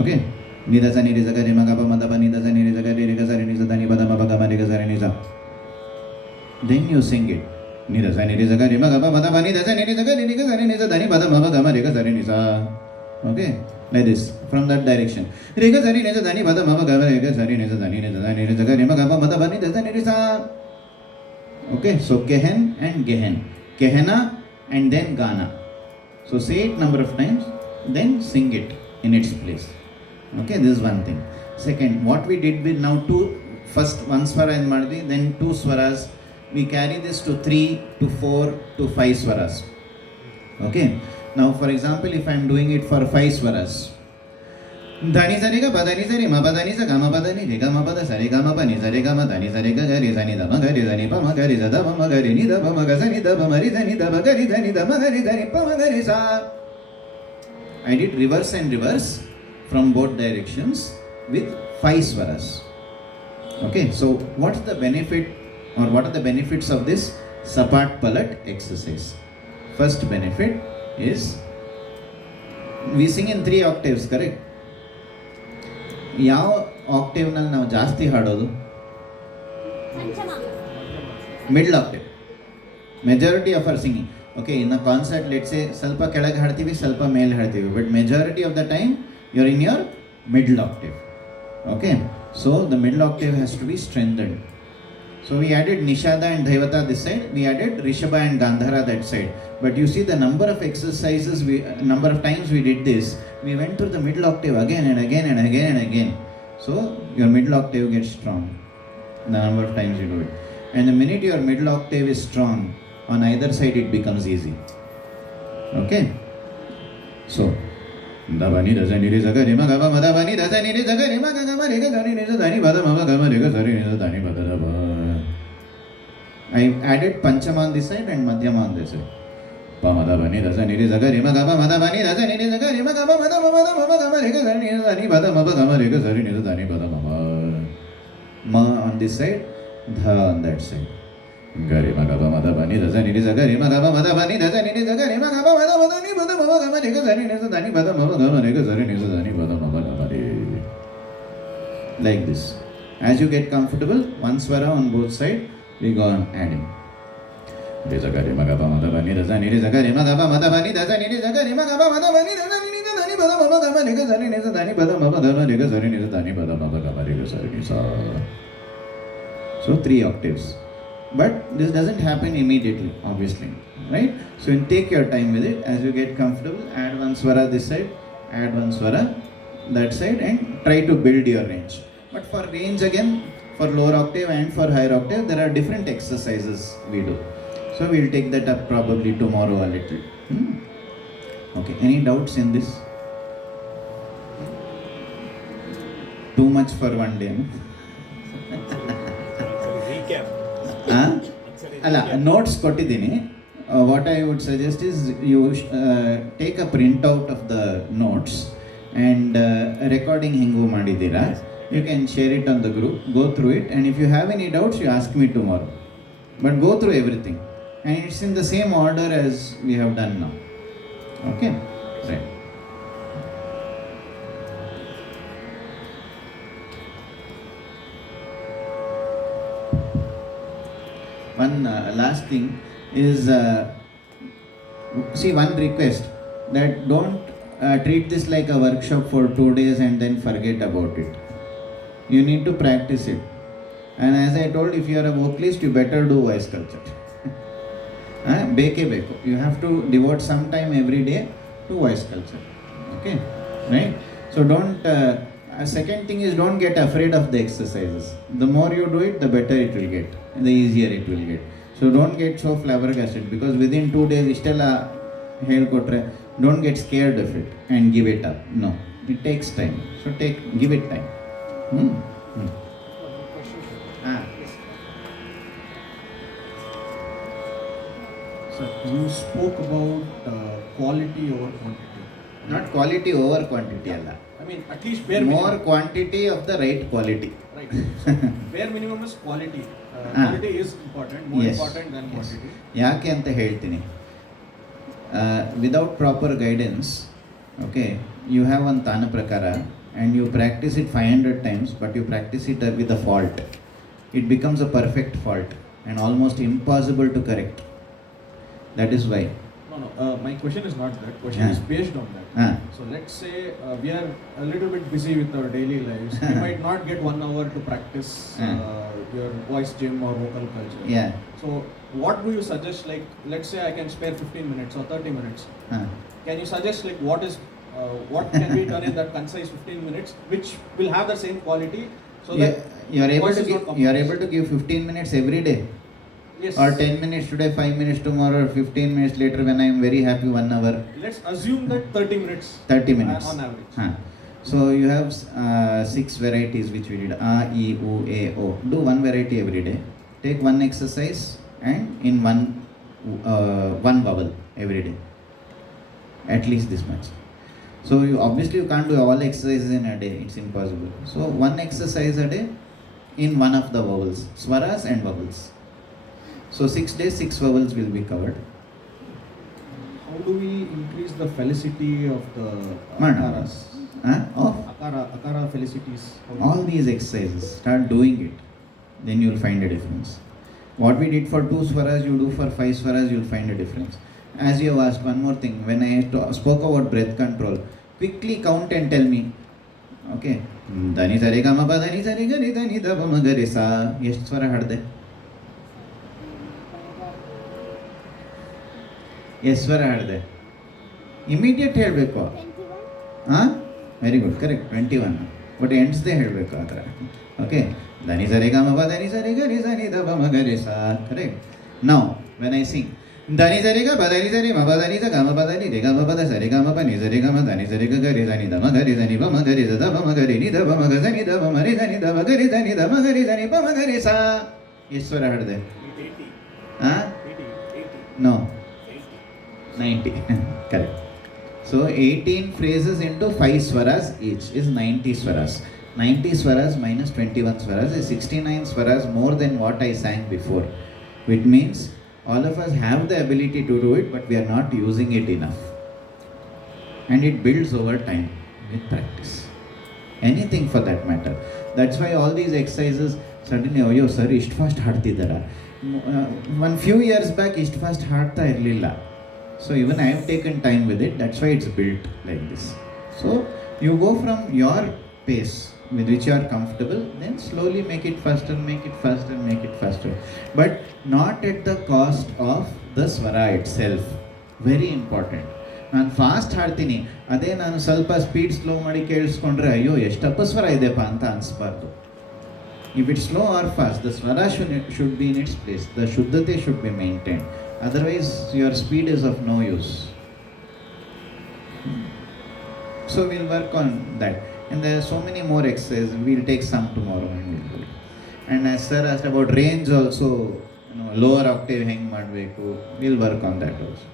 Okay. Nida dani risa gare maga pa mada bani dani risa gare rega sari nisa dani pada maba gama rega sari nisa. Then you sing it. Nida sani risa gare maga pa mada bani dani risa gare rega sari nisa dani pada maba gama rega sari nisa. Okay. Like this, from that direction. Rega sari nisa dani pada maba gama rega sari nisa dani risa gare maga pa mada bani dani risa. Okay, so Kehen and Gehen. Kehna and then Gana. So say it number of times, then sing it in its place. Okay, this is one thing. Second, what we did with now first one swara in Madhvi, then two swaras. We carry this to 3 to 4 to 5 swaras. Okay. Now, for example, if I am doing it for 5 swaras, Dhani sari ga padani sari ma padani sa ga ma padani re ga ma pada sari ga ma pani sari ga ma dhani sari ga ga re zani da ma ga re zani pa ma ga re za da ma ga re ni da pa ma ga zani da pa ma re zani da ma ga re zani da ma ga re zani pa ma ga re sa. I did reverse and reverse from both directions with 5 swaras. Okay, so what's the benefit or what are the benefits of this Sapat Palat exercise? First benefit is we sing in 3 octaves, correct? ಯಾವ ಆಕ್ಟೇವ್ನಲ್ಲಿ ನಾವು ಜಾಸ್ತಿ ಹಾಡೋದು? Middle octave. Majority of our singing. Okay, in a concert let's say ಸ್ವಲ್ಪ ಕೆಳಗೆ ಹಾಡ್ತೀವಿ, ಸ್ವಲ್ಪ ಮೇಲೆ ಹಾಡ್ತೀವಿ, but majority of the time you are in your middle octave. Okay, so the middle octave has to be strengthened. So we added Nishada and Dhaivata this side, we added Rishabha and Gandhara that side. But you see the number of exercises, number of times we did this, we went through the middle octave again and again and again and again. So your middle octave gets strong, the number of times you do it. And the minute your middle octave is strong, on either side it becomes easy. Okay, so Dabani doesn't need a garima gava madabani doesn't need a garima gama rega dani is a dani bada mama gama rega sari is a dani badaba. I added Panchama on this side and Madhyama on this side. Pamadabani doesn't need a garima gava madabani doesn't need a garima gava madama gama rega sari is a dani bada mama gama rega sari is a dani bada mama. Ma on this side, Dha on that side. Garima gava madabani doesn't need a garima gava madabani doesn't need a garima gava madabani bada mama gama rega sari is a dani bada mama gama rega sari is a dani bada mama gama re. Like this. As you get comfortable, one swara on both sides, we go on adding. There's a garima gava madabani doesn't need a garima gava madabani doesn't need a garima gava madabani doesn't need a dani bada mama gama rega sari is a dani bada mama gama rega sari is a dani bada mama gama rega sari is a. So 3 octaves. But this doesn't happen immediately, obviously, right? So you take your time with it. As you get comfortable, add one swara this side, add one swara that side, and try to build your range. But for range again, for lower octave and for higher octave, there are different exercises we do. So we'll take that up probably tomorrow a little. Okay, any doubts in this? Too much for one day, no? Recap. ಅಲ್ಲ, notes ಕೊಟ್ಟಿದ್ದೀನಿ. What I would suggest is you take a print out of the notes and recording ಹೆಂಗೂ ಮಾಡಿದ್ದೀರಾ, you can share it on the group, go through it, and if you have any doubts you ask me tomorrow, but go through everything and it's in the same order as we have done now. Okay, right. One last thing is, see, one request that don't treat this like a workshop for 2 days and then forget about it. You need to practice it. And as I told, if you are a vocalist, you better do voice culture. Beke beko. You have to devote some time every day to voice culture. Okay, right? So don't. Second thing is, don't get afraid of the exercises. The more you do it, the better it will get, the easier it will get. So don't get so flabbergasted, because within 2 days ishtella helkotre, don't get scared of it and give it up. No, it takes time. So give it time. So you spoke about quality over quantity. Not quality over quantity alla. I mean, at least bare More minimum. quantity of the right quality. Right. So bare minimum is quality. Quality is important, more Yes. important than quantity. ಯಾಕೆ ಅಂತ ಹೇಳ್ತೀನಿ. Without proper guidance, okay, you have one tana prakara and you practice it 500 times, but you practice it with a fault. It becomes a perfect fault and almost impossible to correct. That is why. No, No, my question is not that. Question Yeah. is based on that. Ah. So let's say we are a little bit busy with our daily lives. We might not get 1 hour to practice your voice gym or vocal culture. Yeah. So what do you suggest? Like, let's say I can spare 15 minutes or 30 minutes. Ah. Can you suggest like what can be done in that concise 15 minutes, which will have the same quality, so that You are able voice to is give, not you are able compromised? to give 15 minutes every day, Yes. or 10 minutes today, 5 minutes tomorrow, or 15 minutes later when I am very happy, 1 hour. Let's assume that 30 minutes. 30 minutes. On average. Huh. So you have 6 varieties which we did. A, E, U, A, O. Do one variety every day. Take one exercise and in one vowel every day. At least this much. So you obviously you can't do all exercises in a day. It's impossible. So one exercise a day in one of the vowels, swaras and vowels. So 6 days, 6 vowels will be covered. How do we increase the felicity of the Man. akaras? Huh? Oh. Akara felicities. How do All these exercises, start doing it, then you will find a difference. What we did for 2 swaras, you do for 5 swaras, you will find a difference. As you have asked, one more thing, when I spoke about breath control, quickly count and tell me. Okay, dani sare ga ma pa dani sare ga ni dani da pa ma ga re sa. ಎಷ್ಟು ಸ್ವರ ಹಾಡಿದೆ? ಎಷ್ಟು ಸ್ವರ ಹಾಡಿದೆ? Immediate ಹೇಳಬೇಕು. 21. ಹಾಂ, very good, correct, 21. But ಎಂಡ್ಸ್ದೇ ಹೇಳಬೇಕು ಆ ಥರ. ಓಕೆ, ಧನಿ ಸರಿ ಗ ಮ ಪ ಧನಿ ಸರಿ ಗ ರಿ ಸ ನಿ ದ ಪ ಮ ಗ ರಿ ಸ. Correct. Now when I sing ಧನಿ ಸರಿ ಗ ಪ ಧನಿ ಸರಿ ಮ ಪ ಧನಿ ಸ ಗ ಮ ಪ ಧನಿ ರಿ ಗ ಮ ಪ ದ ಸರಿ ಗ ಮ ಪ ನಿ ಸರಿ ಗ ಮ ಧನಿ ಸರಿ ಗ ಗ ರಿ ಸ ನಿ ದ ಮ ಗ ರಿ ಸ ನಿ ಪ ಮ ಗ ರಿ ಸ ದ ಪ ಮ ಗ ರಿ ನಿ ದ ಪ ಮ ಗ ಸ ನಿ ದ ಪ ಮ ರಿ ಸ ನಿ ದ ಮ ಗ ರಿ ಸ ನಿ ದ ಮ ಗ ರಿ ಸ ನಿ ಪ ಮ ಗ ರಿ ಸ. ಎಷ್ಟು ಸ್ವರ ಹಾಡಿದೆ? 80. ಹಾಂ, 80. No, 80. 90. Correct. So 18 phrases into 5 swaras each is 90 swaras. 90 swaras minus 21 swaras is 69 swaras more than what I sang before. Which means all of us have the ability to do it, but we are not using it enough. And it builds over time with practice. Anything for that matter. That's why all these exercises suddenly, oh, yo, sir, ishtu fast haadtidara. One few years back, ishtu fast haadta irlilla. So even I have taken time with it. That's why it's built like this. So you go from your pace with which you are comfortable, then slowly make it faster, make it faster, make it faster. But not at the cost of the swara itself. Very important. ನಾನು fast ಹಾಡ್ತೀನಿ, ಅದೇ ನಾನು ಸ್ವಲ್ಪ speed slow ಮಾಡಿ ಕೇಳಿಸ್ಕೊಂಡ್ರೆ ಅಯ್ಯೋ ಎಷ್ಟು ಅಪಸ್ವರ ಇದೆಪ್ಪ ಅಂತ ಅನಿಸ್ಬಾರ್ದು. If it's slow or fast, the swara should be in its place. The shuddhate should be maintained. Otherwise, your speed is of no use. So we'll work on that. And there are so many more exercises. We'll take some tomorrow and we'll do it. And as sir asked about range also, lower octave hang ಮಾಡಬೇಕು. We'll work on that also.